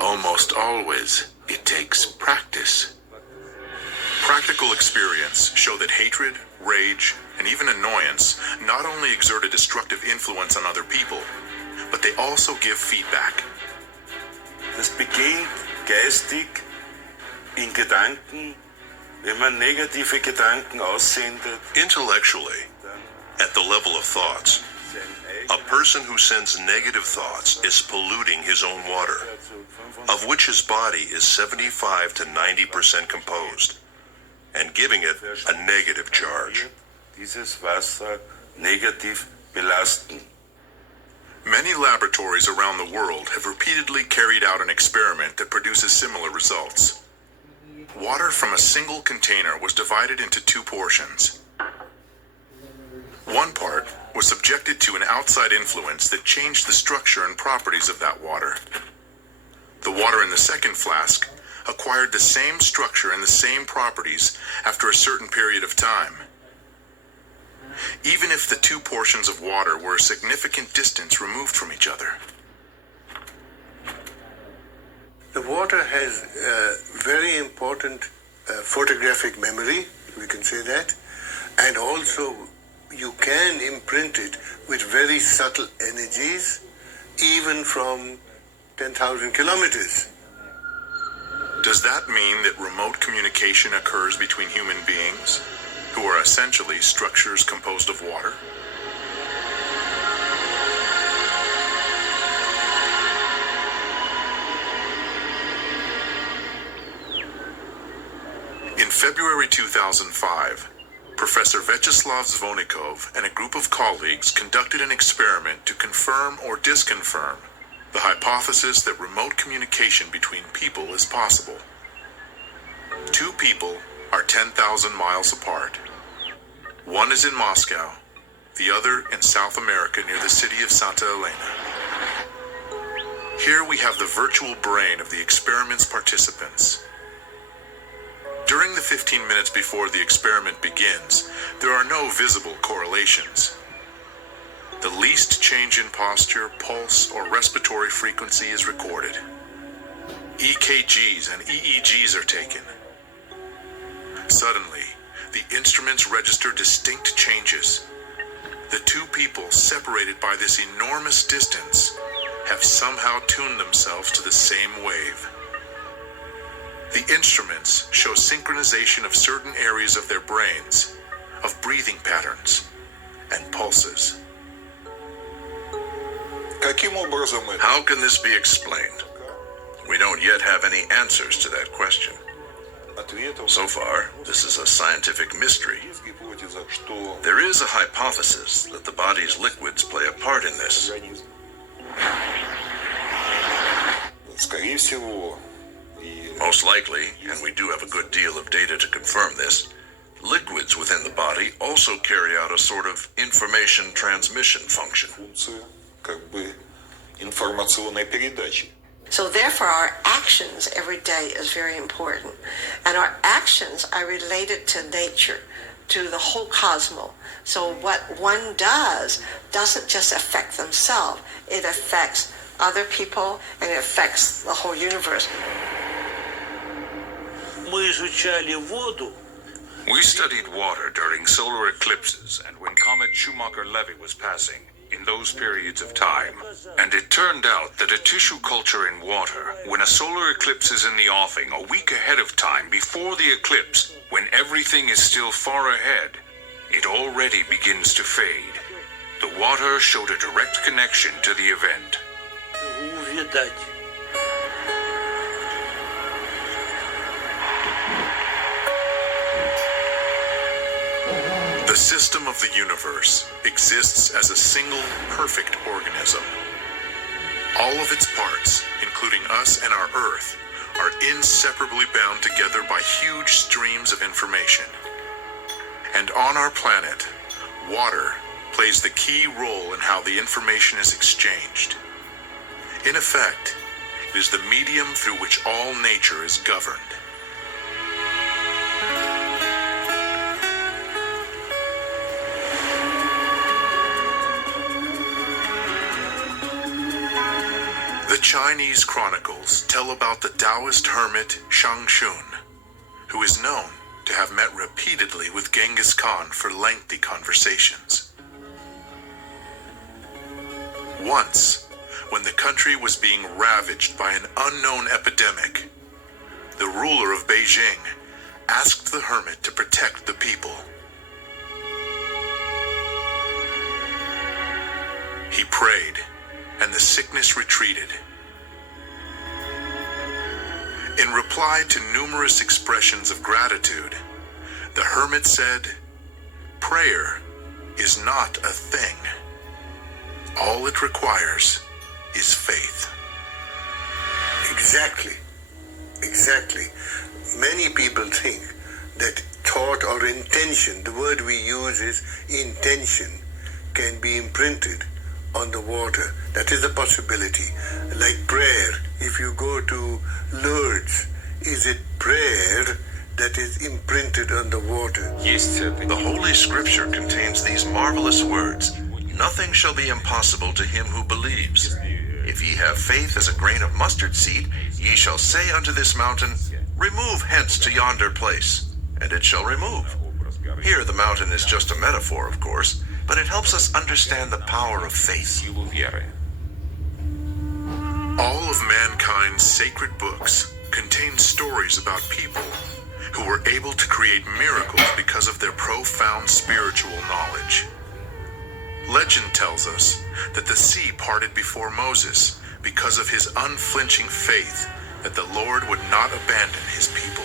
almost always it takes practice. Practical experience show that hatred, rage, and even annoyance not only exert a destructive influence on other people, but they also give feedback. Das beginnt geistig in Gedanken, wenn man negative Gedanken aussendet. Intellectually, at the level of thoughts, a person who sends negative thoughts is polluting his own water, of which his body is 75 to 90% composed, and giving it a negative charge. Dieses Wasser negativ belasten. Many laboratories around the world have repeatedly carried out an experiment that produces similar results. Water from a single container was divided into 2 portions. One part was subjected to an outside influence that changed the structure and properties of that water. The water in the second flask acquired the same structure and the same properties after a certain period of time. Even if the 2 portions of water were a significant distance removed from each other. The water has a very important photographic memory, we can say that, and also you can imprint it with very subtle energies, even from 10,000 kilometers. Does that mean that remote communication occurs between human beings, who are essentially structures composed of water? In February 2005, Professor Vyacheslav Zvonikov and a group of colleagues conducted an experiment to confirm or disconfirm the hypothesis that remote communication between people is possible. 2 people are 10,000 miles apart. One is in Moscow, the other in South America near the city of Santa Elena. Here we have the virtual brain of the experiment's participants. During the 15 minutes before the experiment begins, there are no visible correlations. The least change in posture, pulse, or respiratory frequency is recorded. EKGs and EEGs are taken. Suddenly, the instruments register distinct changes. the two people separated by this enormous distance have somehow tuned themselves to the same wave. The instruments show synchronization of certain areas of their brains, of breathing patterns and pulses. How can this be explained? We don't yet have any answers to that question. So far, this is a scientific mystery. There is a hypothesis that the body's liquids play a part in this. Most likely, and we do have a good deal of data to confirm this, liquids within the body also carry out a sort of information transmission function. So therefore, our actions every day is very important. And our actions are related to nature, to the whole cosmos. So what one does doesn't just affect themselves, it affects other people and it affects the whole universe. We studied water during solar eclipses and when Comet Schumacher-Levy was passing, in those periods of time. And it turned out that a tissue culture in water, when a solar eclipse is in the offing a week ahead of time before the eclipse, when everything is still far ahead, it already begins to fade. The water showed a direct connection to the event. The system of the universe exists as a single, perfect organism. All of its parts, including us and our Earth, are inseparably bound together by huge streams of information. And on our planet, water plays the key role in how the information is exchanged. In effect, it is the medium through which all nature is governed. The Chinese chronicles tell about the Taoist hermit Shang Xun, who is known to have met repeatedly with Genghis Khan for lengthy conversations. Once, when the country was being ravaged by an unknown epidemic, the ruler of Beijing asked the hermit to protect the people. He prayed, and the sickness retreated. In reply to numerous expressions of gratitude, the hermit said, "Prayer is not a thing. All it requires is faith." Exactly. Many people think that thought or intention, the word we use is intention, can be imprinted on the water. That is a possibility. Like prayer, if you go to Lourdes, is it prayer that is imprinted on the water? The Holy Scripture contains these marvelous words, "Nothing shall be impossible to him who believes. If ye have faith as a grain of mustard seed, ye shall say unto this mountain, Remove hence to yonder place, and it shall remove." Here the mountain is just a metaphor, of course, but it helps us understand the power of faith. All of mankind's sacred books contain stories about people who were able to create miracles because of their profound spiritual knowledge. Legend tells us that the sea parted before Moses because of his unflinching faith that the Lord would not abandon his people.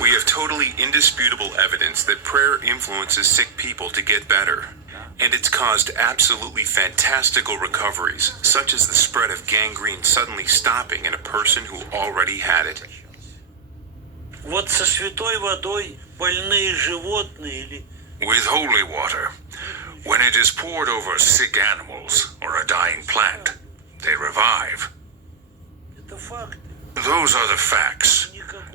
We have totally indisputable evidence that prayer influences sick people to get better. And it's caused absolutely fantastical recoveries, such as the spread of gangrene suddenly stopping in a person who already had it. With holy water, when it is poured over sick animals or a dying plant, they revive. Those are the facts.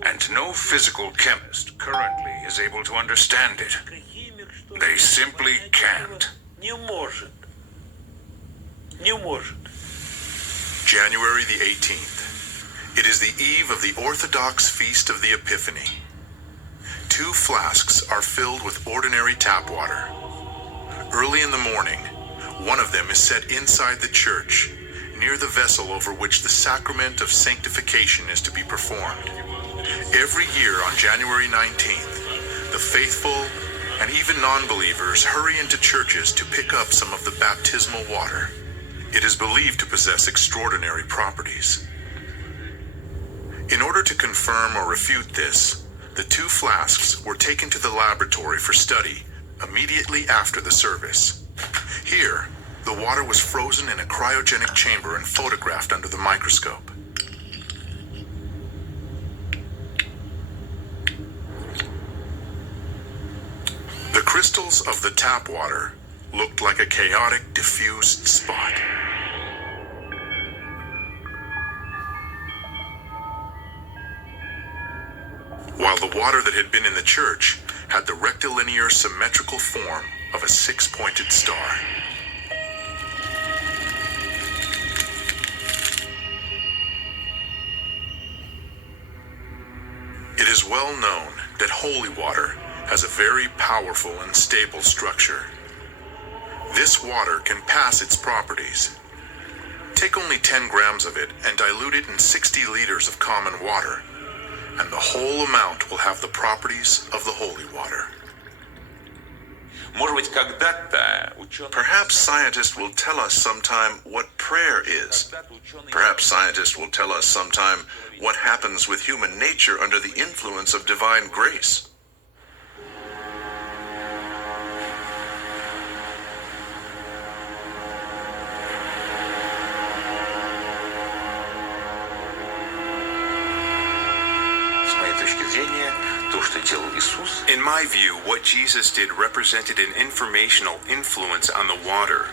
and no physical chemist currently is able to understand it. They simply can't. Не может. Не может. January the 18th. It is the eve of the Orthodox Feast of the Epiphany. 2 flasks are filled with ordinary tap water. Early in the morning, one of them is set inside the church, near the vessel over which the sacrament of sanctification is to be performed. Every year on January 19th, the faithful and even non-believers hurry into churches to pick up some of the baptismal water. It is believed to possess extraordinary properties. In order to confirm or refute this, the 2 flasks were taken to the laboratory for study immediately after the service. Here, the water was frozen in a cryogenic chamber and photographed under the microscope. The crystals of the tap water looked like a chaotic, diffused spot. While the water that had been in the church had the rectilinear symmetrical form of a 6-pointed star. It is well known that holy water has a very powerful and stable structure. This water can pass its properties. Take only 10 grams of it and dilute it in 60 liters of common water, and the whole amount will have the properties of the holy water. Perhaps scientists will tell us sometime what prayer is. Perhaps scientists will tell us sometime what happens with human nature under the influence of divine grace. In my view, what Jesus did represented an informational influence on the water.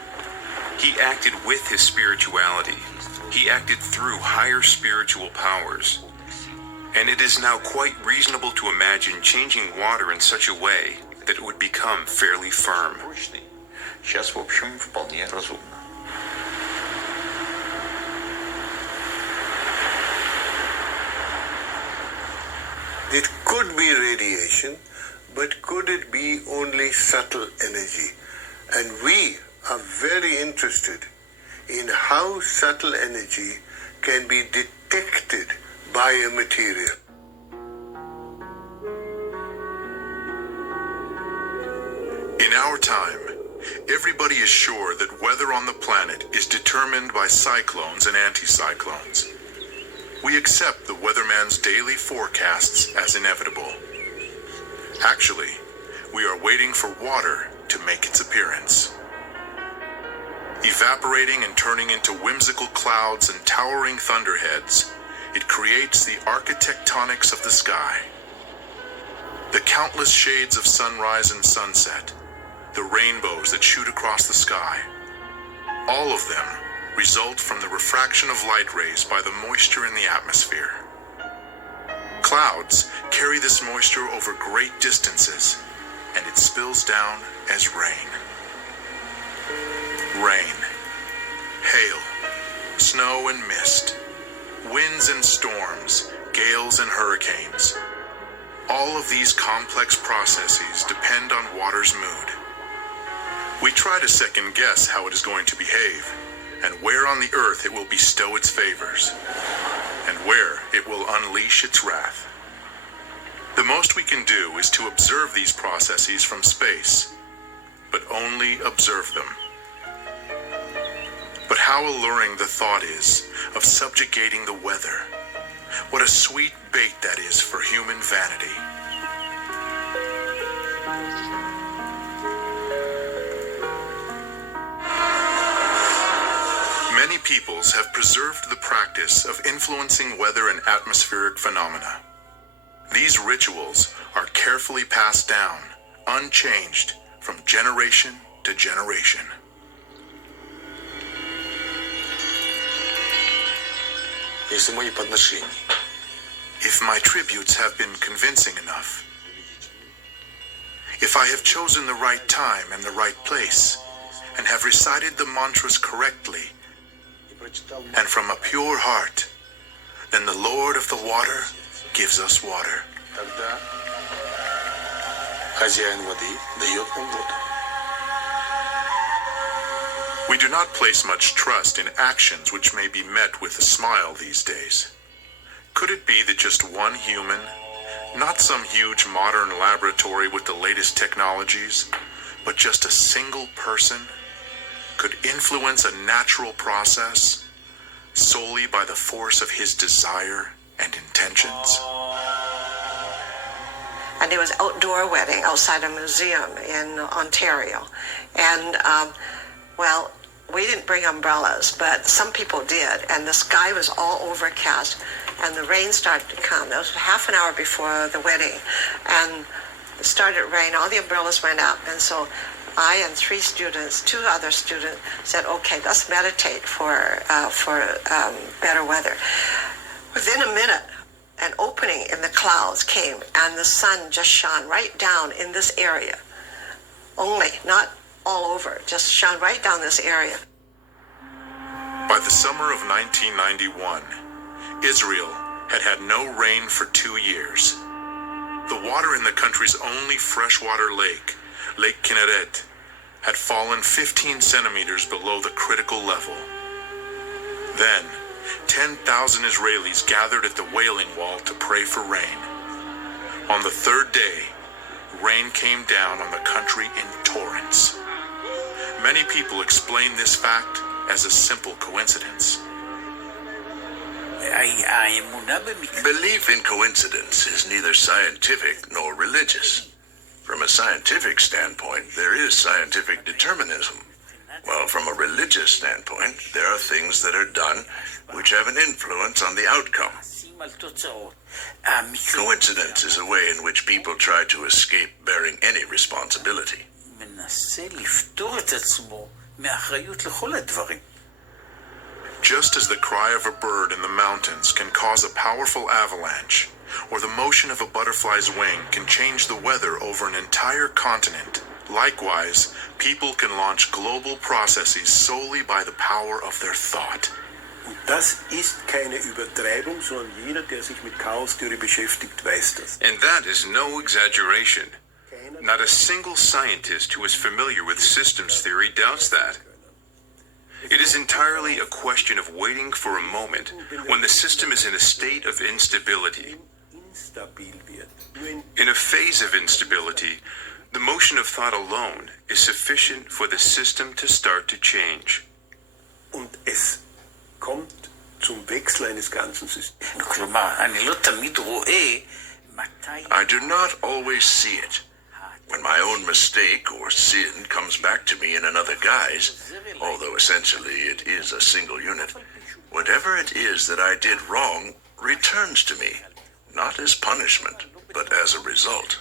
He acted with his spirituality. He acted through higher spiritual powers. And it is now quite reasonable to imagine changing water in such a way that it would become fairly firm. Сейчас, в общем, вполне разумно. It could be radiation, but could it be only subtle energy? And we are very interested in how subtle energy can be detected by a material. In our time, everybody is sure that weather on the planet is determined by cyclones and anticyclones. We accept the weatherman's daily forecasts as inevitable. Actually, we are waiting for water to make its appearance. Evaporating and turning into whimsical clouds and towering thunderheads, it creates the architectonics of the sky. The countless shades of sunrise and sunset, the rainbows that shoot across the sky, all of them result from the refraction of light rays by the moisture in the atmosphere. Clouds carry this moisture over great distances, and it spills down as rain. Rain, hail, snow and mist, winds and storms, gales and hurricanes. All of these complex processes depend on water's mood. We try to second guess how it is going to behave, and where on the earth it will bestow its favors, and where it will unleash its wrath. The most we can do is to observe these processes from space, but only observe them. But how alluring the thought is of subjugating the weather. What a sweet bait that is for human vanity. Many peoples have preserved the practice of influencing weather and atmospheric phenomena. These rituals are carefully passed down, unchanged, from generation to generation. if my tributes have been convincing enough, if I have chosen the right time and the right place, and have recited the mantras correctly, and from a pure heart, then the Lord of the water gives us water. Тогда хозяин воды дает нам воду. We do not place much trust in actions which may be met with a smile these days. Could it be that just one human, not some huge modern laboratory with the latest technologies, but just a single person, could influence a natural process solely by the force of his desire and intentions? And there was outdoor wedding outside a museum in Ontario. And, well, we didn't bring umbrellas, but some people did. And the sky was all overcast, and the rain started to come. That was half an hour before the wedding. And it started to rain. All the umbrellas went up. And so I and two other students said, okay, let's meditate for better weather. Within a minute, an opening in the clouds came, and the sun just shone right down in this area. Only, not all over, just shone right down this area. By the summer of 1991, Israel had had no rain for 2 years. The water in the country's only freshwater lake, Lake Kinneret, had fallen 15 centimeters below the critical level. Then, 10,000 Israelis gathered at the Wailing Wall to pray for rain. On the third day, rain came down on the country in torrents. Many people explain this fact as a simple coincidence. Belief in coincidence is neither scientific nor religious. From a scientific standpoint, there is scientific determinism. While from a religious standpoint, there are things that are done which have an influence on the outcome. Coincidence is a way in which people try to escape bearing any responsibility. Just as the cry of a bird in the mountains can cause a powerful avalanche, or the motion of a butterfly's wing can change the weather over an entire continent, likewise, people can launch global processes solely by the power of their thought. Und das ist keine Übertreibung, sondern jeder, der sich mit Chaostheorie beschäftigt, weiß das. And that is no exaggeration. Not a single scientist who is familiar with systems theory doubts that. It is entirely a question of waiting for a moment when the system is in a state of instability. In a phase of instability, the motion of thought alone is sufficient for the system to start to change. Und es kommt zum Wechsel eines ganzen Systems. I do not always see it. When my own mistake or sin comes back to me in another guise, although essentially it is a single unit, whatever it is that I did wrong returns to me, not as punishment, but as a result.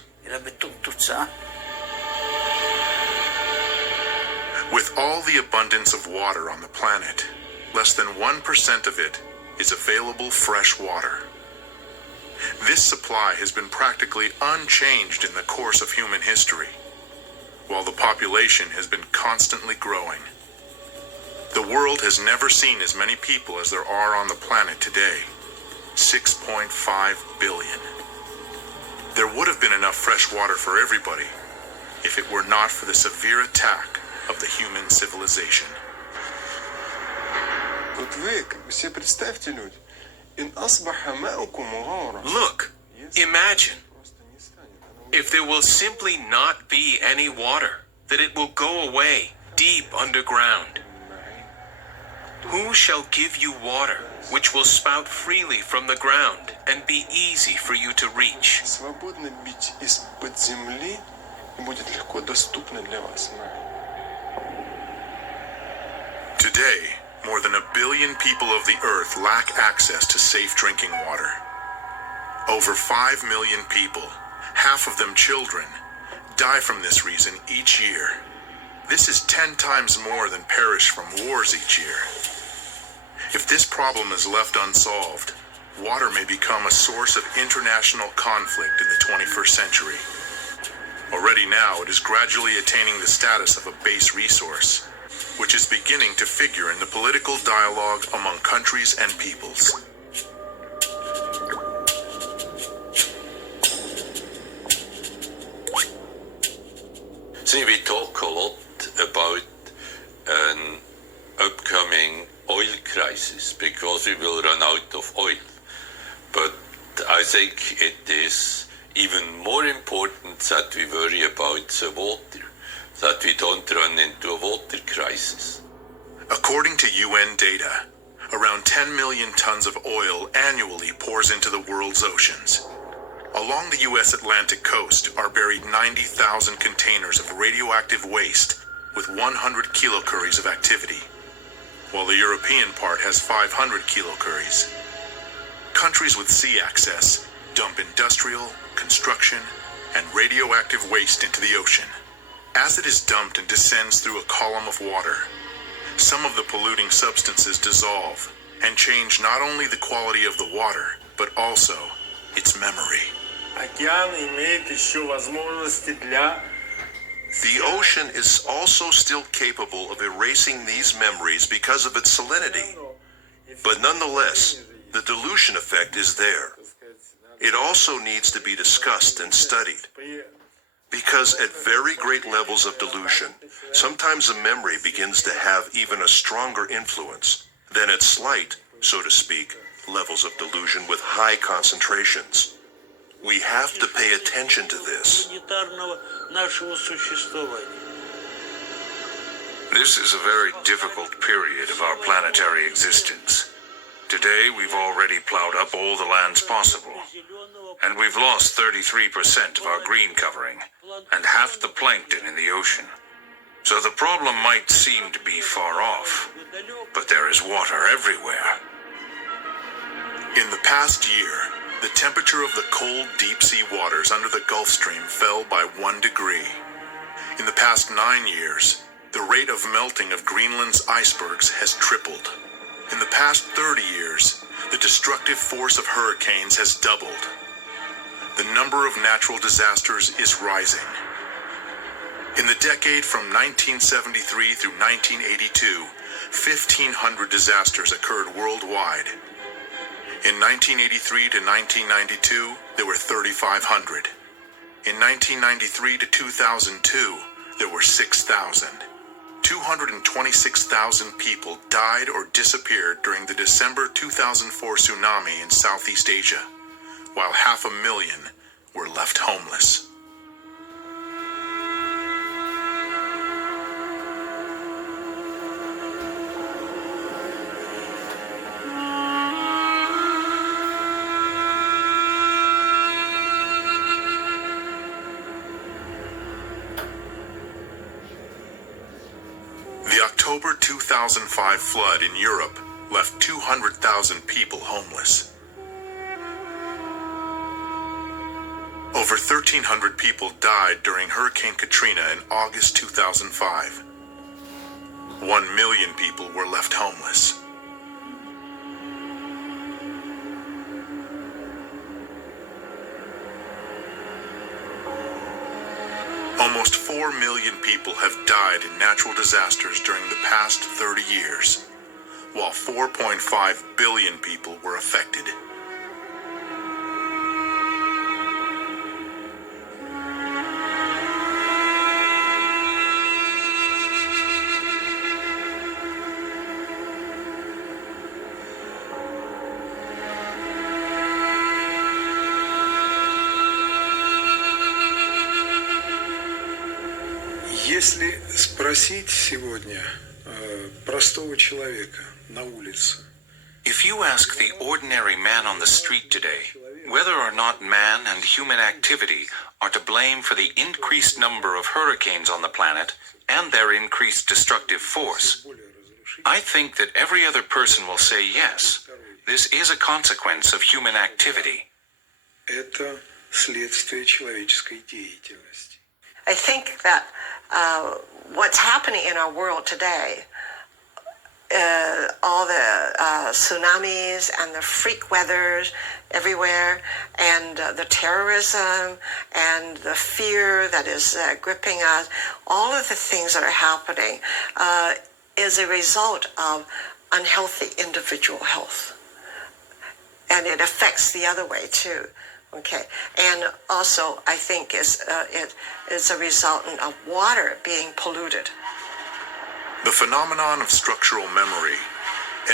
With all the abundance of water on the planet, less than 1% of it is available fresh water. This supply has been practically unchanged in the course of human history, while the population has been constantly growing. The world has never seen as many people as there are on the planet today, 6.5 billion. There would have been enough fresh water for everybody if it were not for the severe attack of the human civilization. Вот вы, как бы себе представьте, люди, إن أصبح ماؤكم غورا. Look, imagine, if there will simply not be any water, that it will go away deep underground. Who shall give you water, which will spout freely from the ground and be easy for you to reach? Свободно бить из-под земли и будет легко доступно для вас. Today, more than 1 billion people of the earth lack access to safe drinking water. Over 5 million people, half of them children, die from this reason each year. This is 10 times more than perish from wars each year. If this problem is left unsolved, water may become a source of international conflict in the 21st century. Already now, it is gradually attaining the status of a base resource, which is beginning to figure in the political dialogue among countries and peoples. See, we talk a lot about an upcoming oil crisis because we will run out of oil. But I think it is even more important that we worry about the water, that we don't run into a water crisis. According to UN data, around 10 million tons of oil annually pours into the world's oceans. Along the U.S. Atlantic coast are buried 90,000 containers of radioactive waste with 100 kilocuries of activity, while the European part has 500 kilocuries. Countries with sea access dump industrial, construction, and radioactive waste into the ocean. As it is dumped and descends through a column of water, some of the polluting substances dissolve and change not only the quality of the water, but also its memory. Океан имеет еще возможности для... The ocean is also still capable of erasing these memories because of its salinity. But nonetheless, the dilution effect is there. It also needs to be discussed and studied. Because at very great levels of dilution, sometimes a memory begins to have even a stronger influence than at slight, so to speak, levels of delusion with high concentrations. We have to pay attention to this. This is a very difficult period of our planetary existence. Today, we've already plowed up all the lands possible, and we've lost 33% of our green covering and half the plankton in the ocean. So the problem might seem to be far off, but there is water everywhere. In the past year, the temperature of the cold deep-sea waters under the Gulf Stream fell by 1 degree. In the past 9 years, the rate of melting of Greenland's icebergs has tripled. In the past 30 years, the destructive force of hurricanes has doubled. The number of natural disasters is rising. In the decade from 1973 through 1982, 1,500 disasters occurred worldwide. In 1983 to 1992, there were 3,500. In 1993 to 2002, there were 6,000. 226,000 people died or disappeared during the December 2004 tsunami in Southeast Asia, while 500,000 were left homeless. The October 2005 flood in Europe left 200,000 people homeless. Over 1,300 people died during Hurricane Katrina in August 2005. 1 million people were left homeless. Almost 4 million people have died in natural disasters during the past 30 years, while 4.5 billion people were affected. Если спросить сегодня простого человека на улице, If you ask the ordinary man on the street today whether or not man and human activity are to blame for the increased number of hurricanes on the planet and their increased destructive force, I think that every other person will say yes, this is a consequence of human activity. это следствие человеческой деятельности. I think that what's happening in our world today all the tsunamis and the freak weathers everywhere, and the terrorism and the fear that is gripping us, all of the things that are happening is a result of unhealthy individual health. And it affects the other way too. Okay, and also I think it is a resultant of water being polluted. The phenomenon of structural memory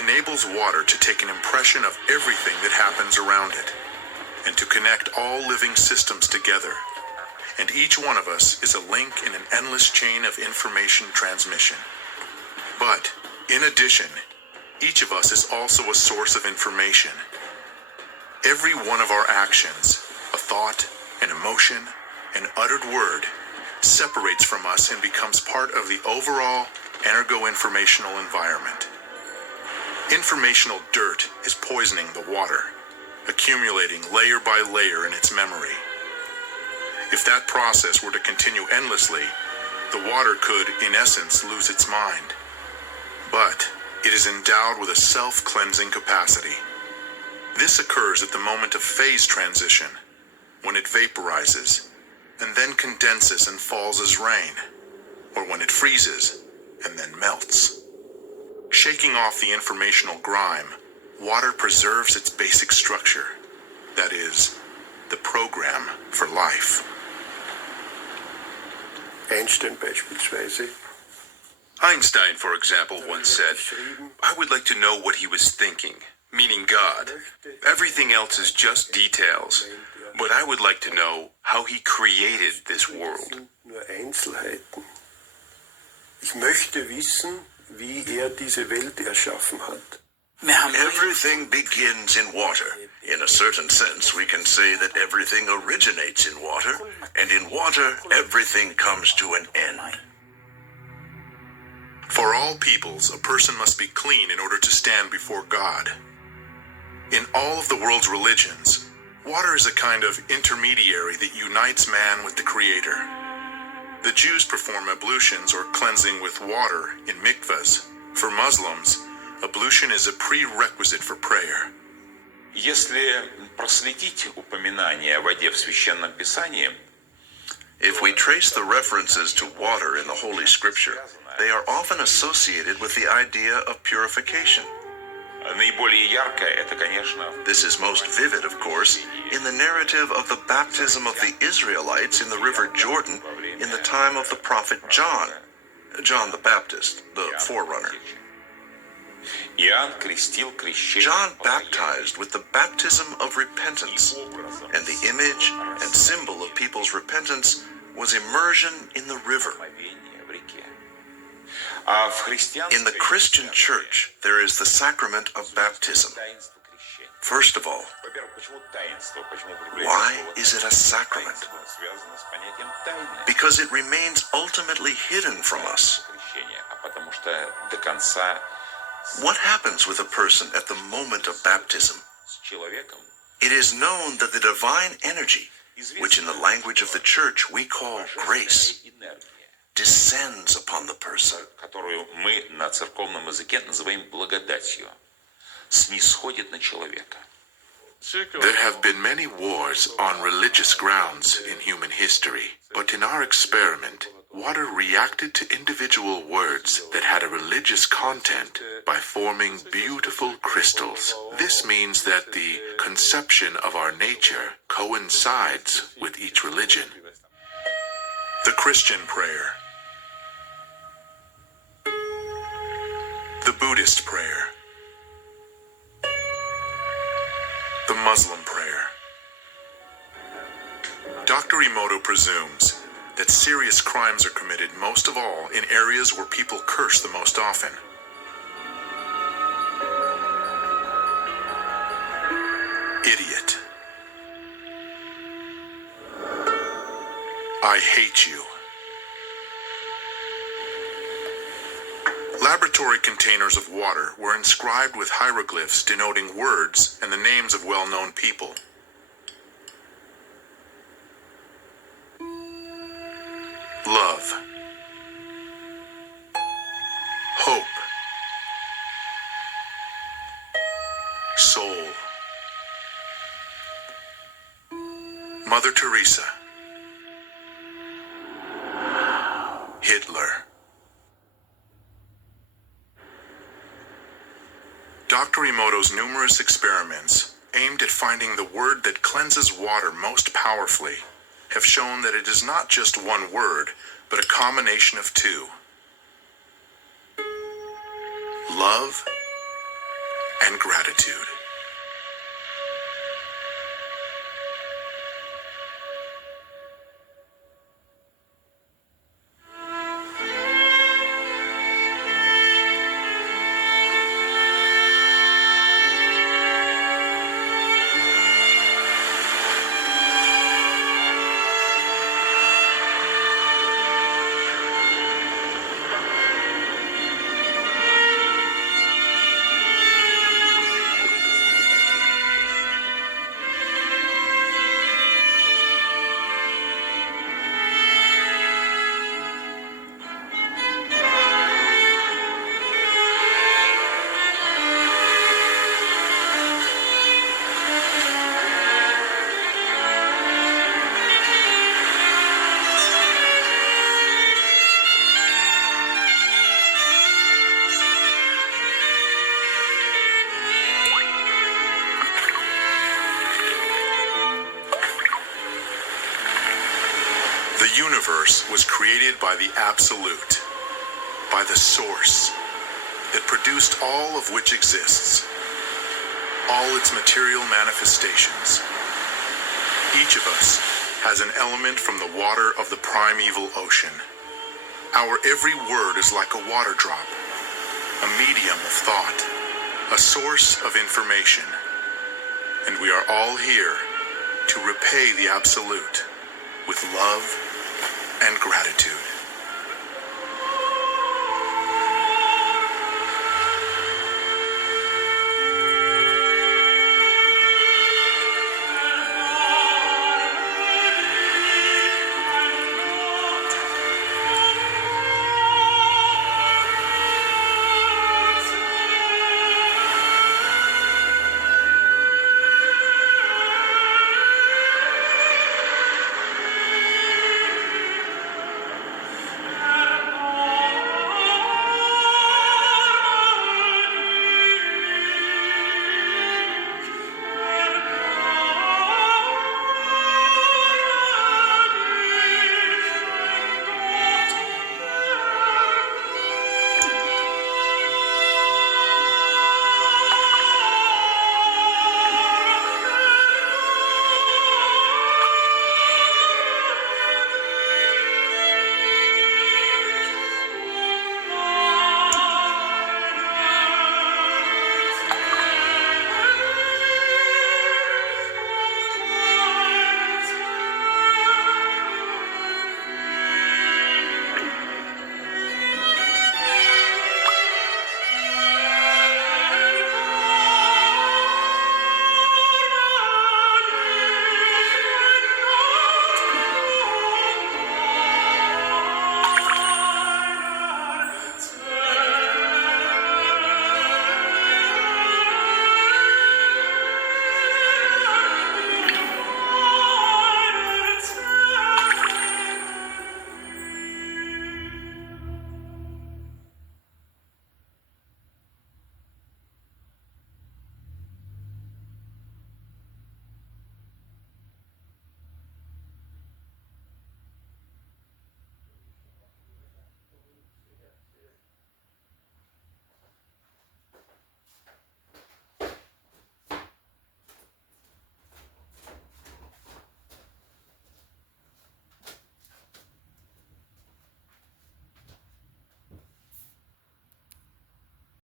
enables water to take an impression of everything that happens around it and to connect all living systems together. And each one of us is a link in an endless chain of information transmission. But, in addition, each of us is also a source of information. Every one of our actions, a thought, an emotion, an uttered word, separates from us and becomes part of the overall energo-informational environment. Informational dirt is poisoning the water, accumulating layer by layer in its memory. If that process were to continue endlessly, the water could, in essence, lose its mind. But it is endowed with a self-cleansing capacity. This occurs at the moment of phase transition, when it vaporizes, and then condenses and falls as rain, or when it freezes and then melts. Shaking off the informational grime, water preserves its basic structure, that is, the program for life. Einstein beispielsweise. Einstein, for example, once said, "I would like to know what he was thinking," meaning God. Everything else is just details, but I would like to know how he created this world. Nur Einzelheiten. Ich möchte wissen, wie diese Welt erschaffen hat. Everything begins in water. In a certain sense, we can say that everything originates in water, and in water, everything comes to an end. For all peoples, a person must be clean in order to stand before God. In all of the world's religions, water is a kind of intermediary that unites man with the Creator. The Jews perform ablutions or cleansing with water in mikvahs. For Muslims, ablution is a prerequisite for prayer. Если проследить упоминание о воде в Священном Писании, if we trace the references to water in the Holy Scripture, they are often associated with the idea of purification. наиболее яркое это, конечно, This is most vivid, of course, in the narrative of the baptism of the Israelites in the River Jordan in the time of the prophet John the Baptist, the forerunner. John baptized with the baptism of repentance, and the image and symbol of people's repentance was immersion in the river. In the Christian church, there is the sacrament of baptism. First of all, why is it a sacrament? Because it remains ultimately hidden from us. What happens with a person at the moment of baptism? It is known that the divine energy, which in the language of the church we call grace, descends upon the person. которую мы на церковном языке называем благодатью, снисходит на человека. There have been many wars on religious grounds in human history, but in our experiment, water reacted to individual words that had a religious content by forming beautiful crystals. This means that the conception of our nature coincides with each religion. The Christian prayer. The Buddhist prayer. The Muslim prayer. Dr. Emoto presumes that serious crimes are committed most of all in areas where people curse the most often. Idiot. I hate you. Laboratory containers of water were inscribed with hieroglyphs denoting words and the names of well-known people. Love. Hope. soul. Mother Teresa. Hitler. Dr. Emoto's numerous experiments aimed at finding the word that cleanses water most powerfully have shown that it is not just one word, but a combination of two. Love and gratitude. The universe was created by the Absolute, by the Source, that produced all of which exists, all its material manifestations. Each of us has an element from the water of the primeval ocean. Our every word is like a water drop, a medium of thought, a source of information, and we are all here to repay the Absolute with love and gratitude.